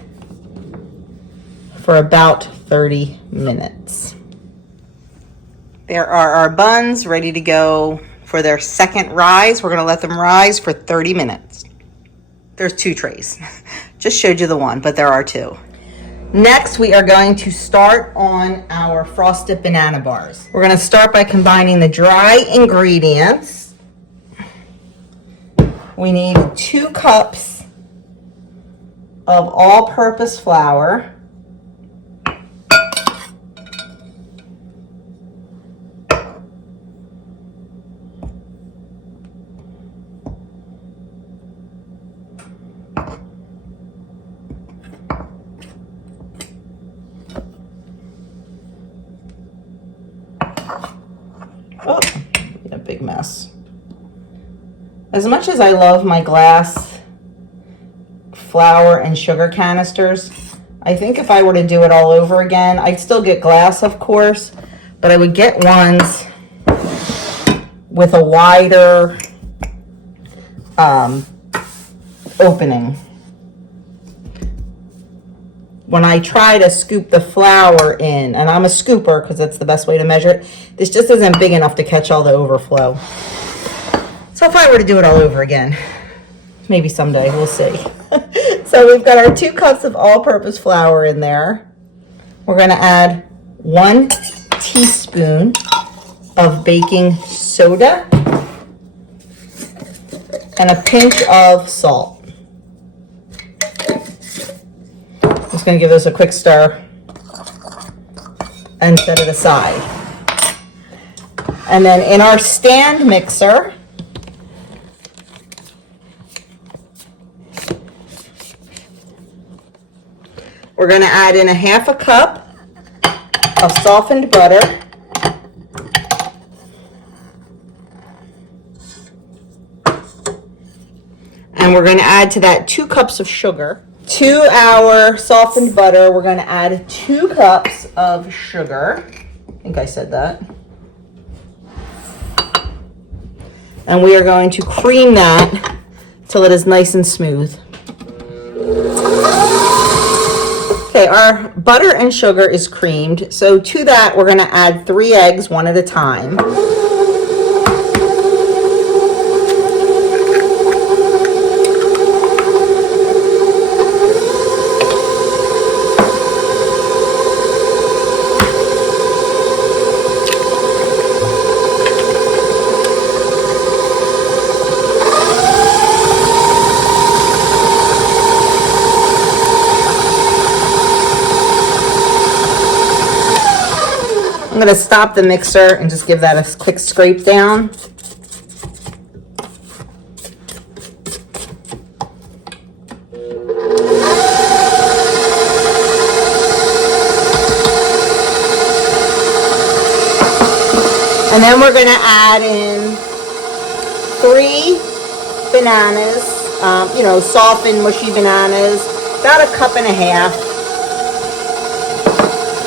for about 30 minutes. There are our buns ready to go for their second rise. We're going to let them rise for 30 minutes. There's 2 trays. Just showed you the one, but there are 2. Next, we are going to start on our frosted banana bars. We're going to start by combining the dry ingredients. We need 2 cups of all-purpose flour. Oh, a big mess. As much as I love my glass flour and sugar canisters, I think if I were to do it all over again, I'd still get glass, of course, but I would get ones with a wider opening. When I try to scoop the flour in, and I'm a scooper because that's the best way to measure it, this just isn't big enough to catch all the overflow. So if I were to do it all over again, Maybe someday, we'll see. So we've got our 2 cups of all-purpose flour in there. We're gonna add 1 teaspoon of baking soda and a pinch of salt. Just gonna give this a quick stir and set it aside. And then in our stand mixer, we're going to add in a 1/2 cup of softened butter. And we're going to add to that 2 cups of sugar. To our softened butter, we're going to add 2 cups of sugar. I think I said that. And we are going to cream that till it is nice and smooth. Okay, our butter and sugar is creamed. So to that, we're going to add 3 eggs, 1 at a time. I'm going to stop the mixer and just give that a quick scrape down. And then we're going to add in 3 bananas, softened, mushy bananas, about 1.5 cups,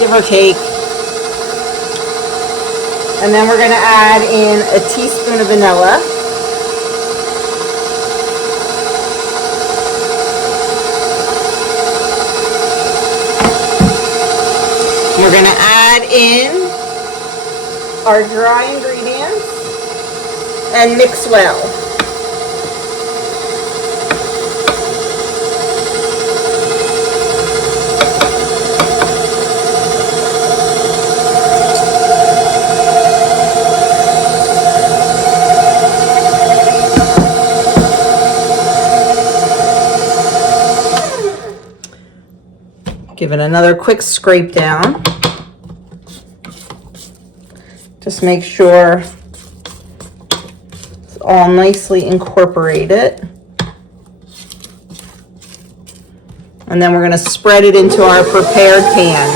give or take. And then we're going to add in a teaspoon of vanilla. We're going to add in our dry ingredients and mix well. Give it another quick scrape down. Just make sure it's all nicely incorporated. And then we're going to spread it into our prepared pan.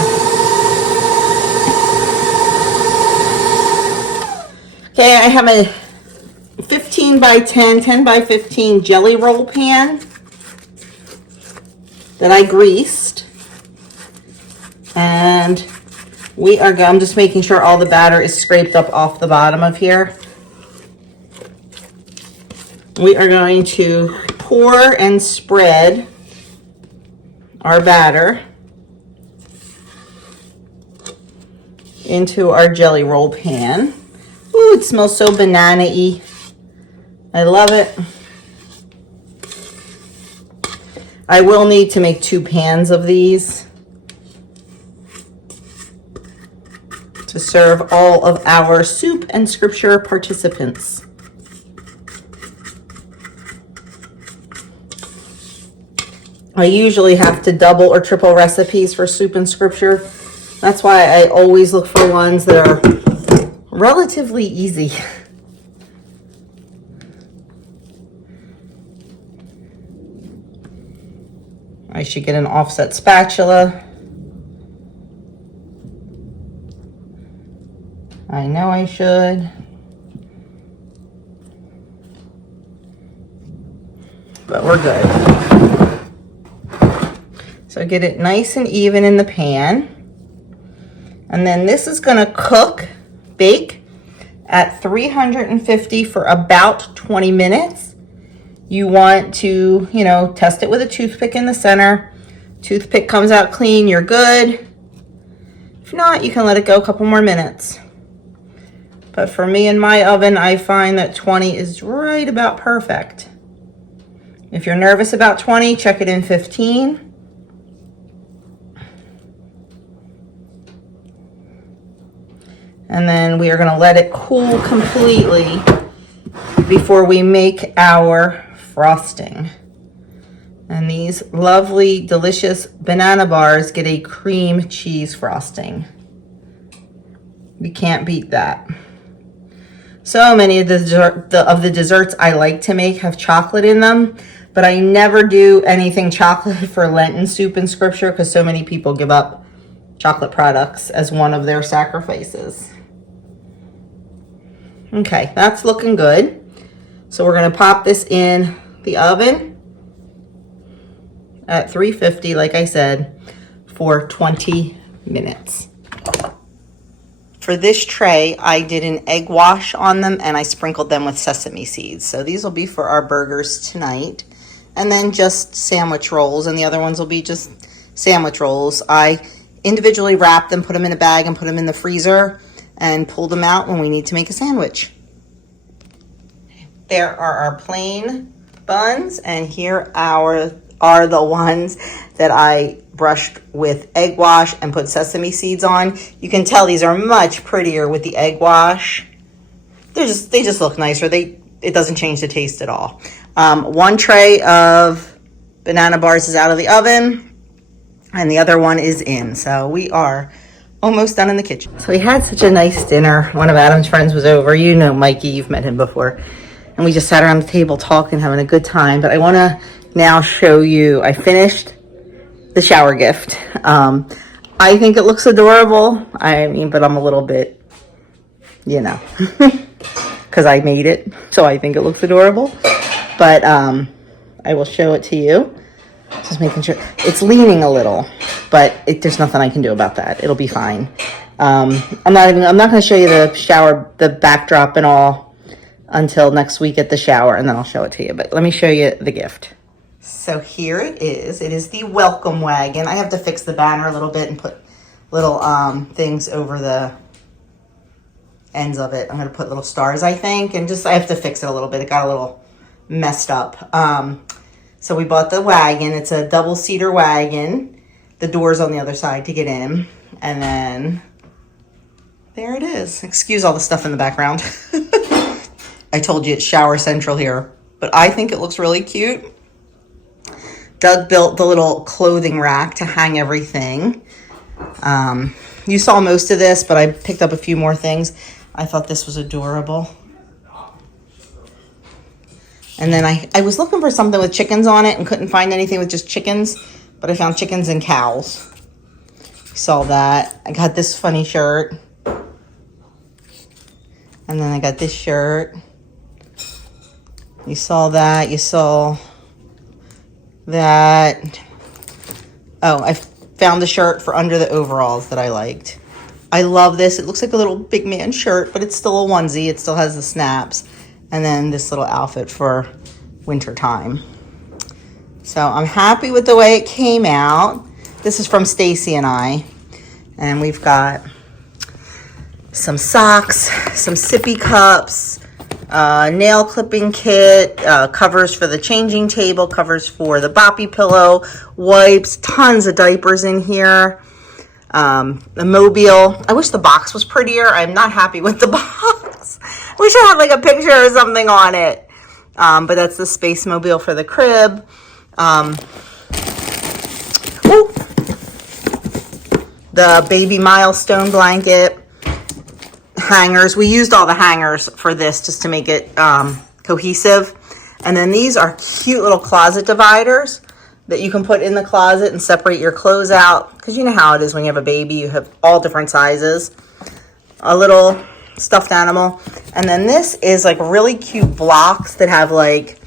Okay, I have a 15 by 10 by 15 jelly roll pan that I greased. And I'm just making sure all the batter is scraped up off the bottom of here. We are going to pour and spread our batter into our jelly roll pan. Ooh, it smells so banana-y. I love it. I will need to make 2 pans of these to serve all of our soup and scripture participants. I usually have to double or triple recipes for soup and scripture. That's why I always look for ones that are relatively easy. I should get an offset spatula. I know I should. But we're good. So get it nice and even in the pan. And then this is going to bake at 350 for about 20 minutes. You want to, test it with a toothpick in the center. Toothpick comes out clean, you're good. If not, you can let it go a couple more minutes. But for me in my oven, I find that 20 is right about perfect. If you're nervous about 20, check it in 15. And then we are going to let it cool completely before we make our frosting. And these lovely, delicious banana bars get a cream cheese frosting. You can't beat that. So many of the desserts I like to make have chocolate in them, but I never do anything chocolate for Lenten soup in scripture because so many people give up chocolate products as one of their sacrifices. Okay, that's looking good. So we're gonna pop this in the oven at 350, like I said, for 20 minutes. For this tray, I did an egg wash on them and I sprinkled them with sesame seeds. So these will be for our burgers tonight. And then just sandwich rolls, and the other ones will be just sandwich rolls. I individually wrap them, put them in a bag, and put them in the freezer and pull them out when we need to make a sandwich. There are our plain buns, and here are the ones that I brushed with egg wash and put sesame seeds on. You can tell these are much prettier with the egg wash. They just look nicer. It doesn't change the taste at all. One tray of banana bars is out of the oven and the other one is in. So we are almost done in the kitchen. So we had such a nice dinner. One of Adam's friends was over. You know Mikey, you've met him before. And we just sat around the table talking, having a good time. But I want to now show you, I finished the shower gift. I think it looks adorable. I mean, but I'm a little bit, you know, because I made it. So I think it looks adorable. But I will show it to you. Just making sure. It's leaning a little, but there's nothing I can do about that. It'll be fine. I'm not going to show you the backdrop and all until next week at the shower, and then I'll show it to you. But let me show you the gift. So here it is. It is the welcome wagon. I have to fix the banner a little bit and put little things over the ends of it. I'm going to put little stars, I think, and I have to fix it a little bit. It got a little messed up. So we bought the wagon. It's a double-seater wagon. The door's on the other side to get in. And then there it is. Excuse all the stuff in the background. I told you it's shower central here, but I think it looks really cute. Doug built the little clothing rack to hang everything. You saw most of this, but I picked up a few more things. I thought this was adorable. And then I was looking for something with chickens on it and couldn't find anything with just chickens, but I found chickens and cows. Saw that. I got this funny shirt. And then I got this shirt. You saw that. You saw that. Oh, I found the shirt for under the overalls that I liked. I love this. It looks like a little big man shirt, but it's still a onesie. It still has the snaps. And then this little outfit for winter time. So I'm happy with the way it came out. This is from Stacy and I. And we've got some socks, some sippy cups, nail clipping kit, covers for the changing table, covers for the boppy pillow, wipes, tons of diapers in here. A mobile. I wish the box was prettier. I'm not happy with the box. Wish I had like a picture or something on it. But that's the space mobile for the crib. The baby milestone blanket. Hangers. We used all the hangers for this just to make it cohesive. And then these are cute little closet dividers that you can put in the closet and separate your clothes out. Because you know how it is when you have a baby. You have all different sizes. A little stuffed animal. And then this is like really cute blocks that have like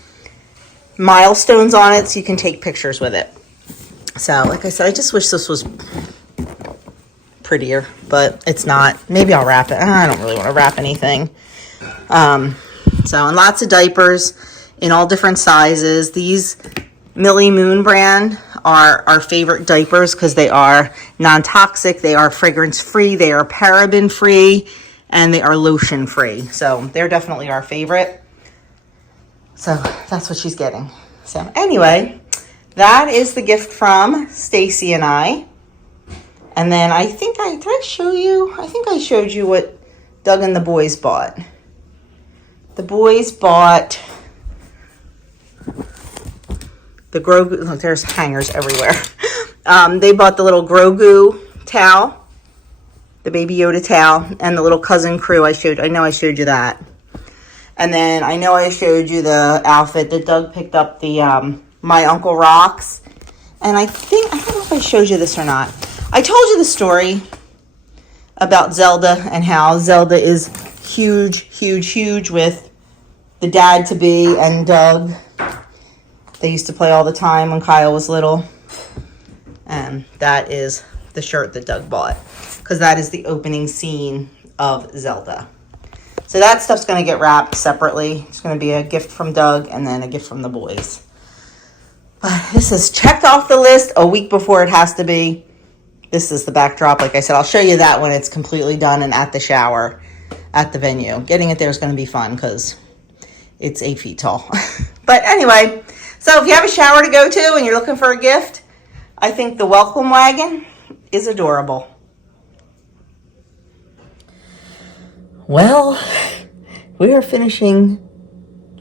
milestones on it so you can take pictures with it. So like I said, I just wish this was prettier, but it's not. Maybe I'll wrap it. I don't really want to wrap anything. And lots of diapers in all different sizes. These Millie Moon brand are our favorite diapers because they are non-toxic, they are fragrance-free, they are paraben-free, and they are lotion-free. So they're definitely our favorite. So that's what she's getting. So anyway, that is the gift from Stacy and I. And then I think did I show you? I think I showed you what Doug and the boys bought. The boys bought the Grogu. Look, there's hangers everywhere. They bought the little Grogu towel, the Baby Yoda towel, and the little Cousin Crew. I know I showed you that. And then I know I showed you the outfit that Doug picked up, the My Uncle Rocks. And I don't know if I showed you this or not. I told you the story about Zelda and how Zelda is huge, huge, huge with the dad-to-be and Doug. They used to play all the time when Kyle was little. And that is the shirt that Doug bought, because that is the opening scene of Zelda. So that stuff's going to get wrapped separately. It's going to be a gift from Doug and then a gift from the boys. But this is checked off the list a week before it has to be. This is the backdrop. Like I said, I'll show you that when it's completely done and at the shower at the venue. Getting it there is going to be fun because it's 8 feet tall. But anyway, so if you have a shower to go to and you're looking for a gift, I think the welcome wagon is adorable. Well, we are finishing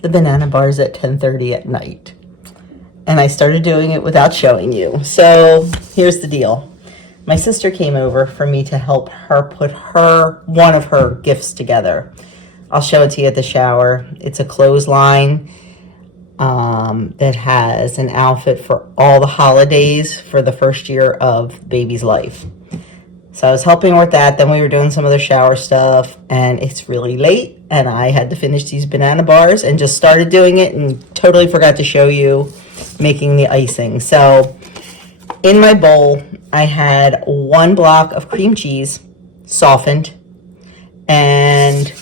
the banana bars at 10:30 at night. And I started doing it without showing you. So here's the deal. My sister came over for me to help her put one of her gifts together. I'll show it to you at the shower. It's a clothesline that has an outfit for all the holidays for the first year of baby's life. So I was helping her with that. Then we were doing some other shower stuff, and it's really late, and I had to finish these banana bars and just started doing it and totally forgot to show you making the icing. So in my bowl, I had 1 block of cream cheese, softened, and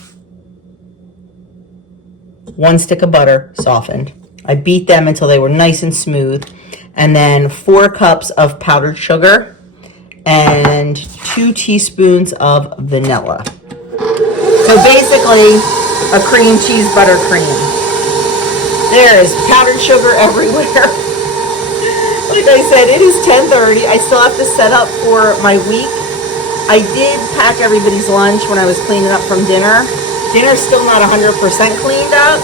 1 stick of butter, softened. I beat them until they were nice and smooth. And then 4 cups of powdered sugar and 2 teaspoons of vanilla. So basically, a cream cheese buttercream. There is powdered sugar everywhere. Like I said, it is 10:30. I still have to set up for my week. I did pack everybody's lunch when I was cleaning up from dinner. Dinner's still not 100% cleaned up.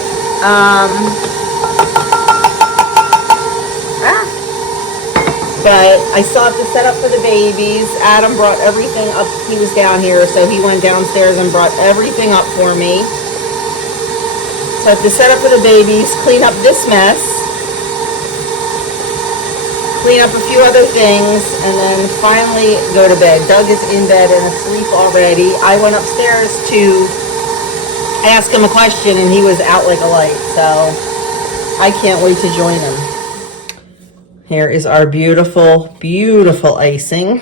But I still have to set up for the babies. Adam brought everything up. He was down here, so he went downstairs and brought everything up for me. So I have to set up for the babies, clean up this mess, clean up a few other things, and then finally go to bed. Doug is in bed and asleep already. I went upstairs to ask him a question, and he was out like a light, so I can't wait to join him. Here is our beautiful, beautiful icing.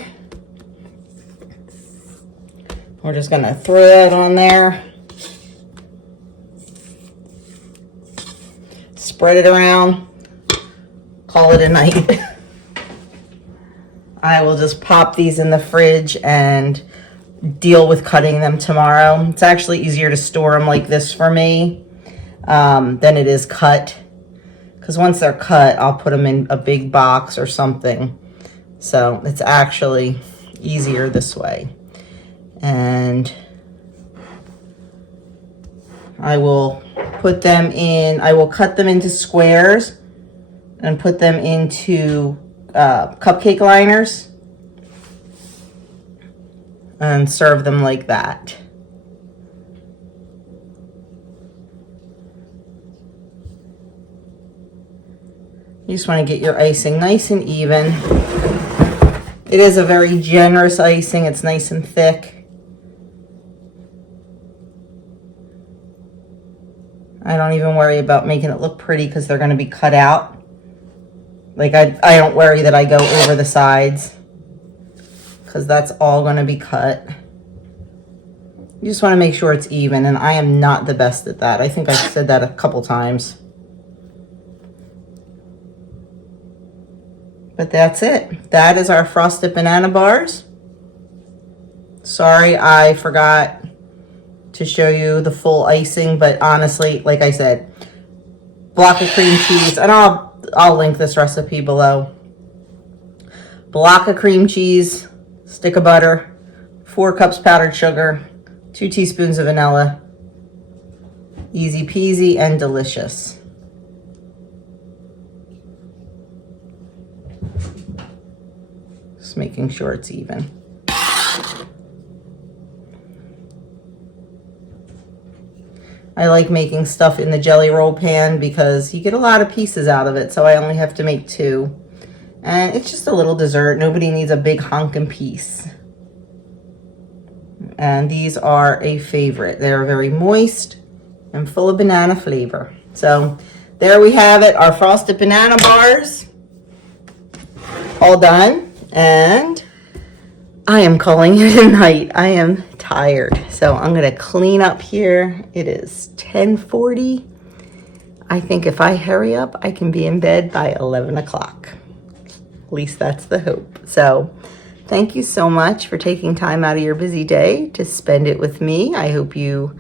We're just going to throw that on there. Spread it around. Call it a night. I will just pop these in the fridge and deal with cutting them tomorrow. It's actually easier to store them like this for me than it is cut. Because once they're cut, I'll put them in a big box or something. So it's actually easier this way. And I will put them in, I will cut them into squares and put them into cupcake liners and serve them like that. You just want to get your icing nice and even. It is a very generous icing. It's nice and thick. I don't even worry about making it look pretty because they're going to be cut out. Like I don't worry that I go over the sides because that's all going to be cut. You just want to make sure it's even, and I am not the best at that. I think I've said that a couple times. But that's it. That is our frosted banana bars. Sorry, I forgot to show you the full icing, but honestly, like I said, block of cream cheese. And I'll link this recipe below. Block of cream cheese, stick of butter, 4 cups powdered sugar, 2 teaspoons of vanilla. Easy peasy and delicious. Just making sure it's even. I like making stuff in the jelly roll pan because you get a lot of pieces out of it, so I only have to make 2. And it's just a little dessert. Nobody needs a big honkin' piece. And these are a favorite. They're very moist and full of banana flavor. So there we have it, our frosted banana bars. All done. And I am calling it a night. I am tired. So I'm going to clean up here. It is 10:40. I think if I hurry up, I can be in bed by 11 o'clock. At least that's the hope. So thank you so much for taking time out of your busy day to spend it with me. I hope you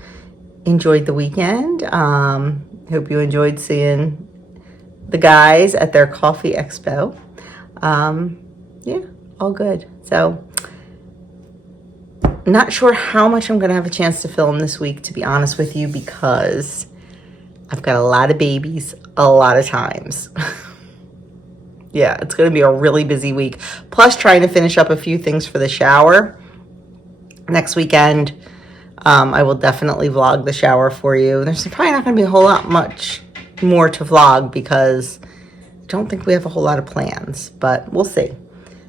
enjoyed the weekend. Hope you enjoyed seeing the guys at their coffee expo. Yeah, all good. So not sure how much I'm gonna have a chance to film this week, to be honest with you, because I've got a lot of babies a lot of times. Yeah, it's gonna be a really busy week. Plus trying to finish up a few things for the shower. Next weekend, I will definitely vlog the shower for you. There's probably not gonna be a whole lot much more to vlog because I don't think we have a whole lot of plans, but we'll see.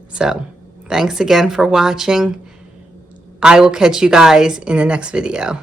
So thanks again for watching. I will catch you guys in the next video.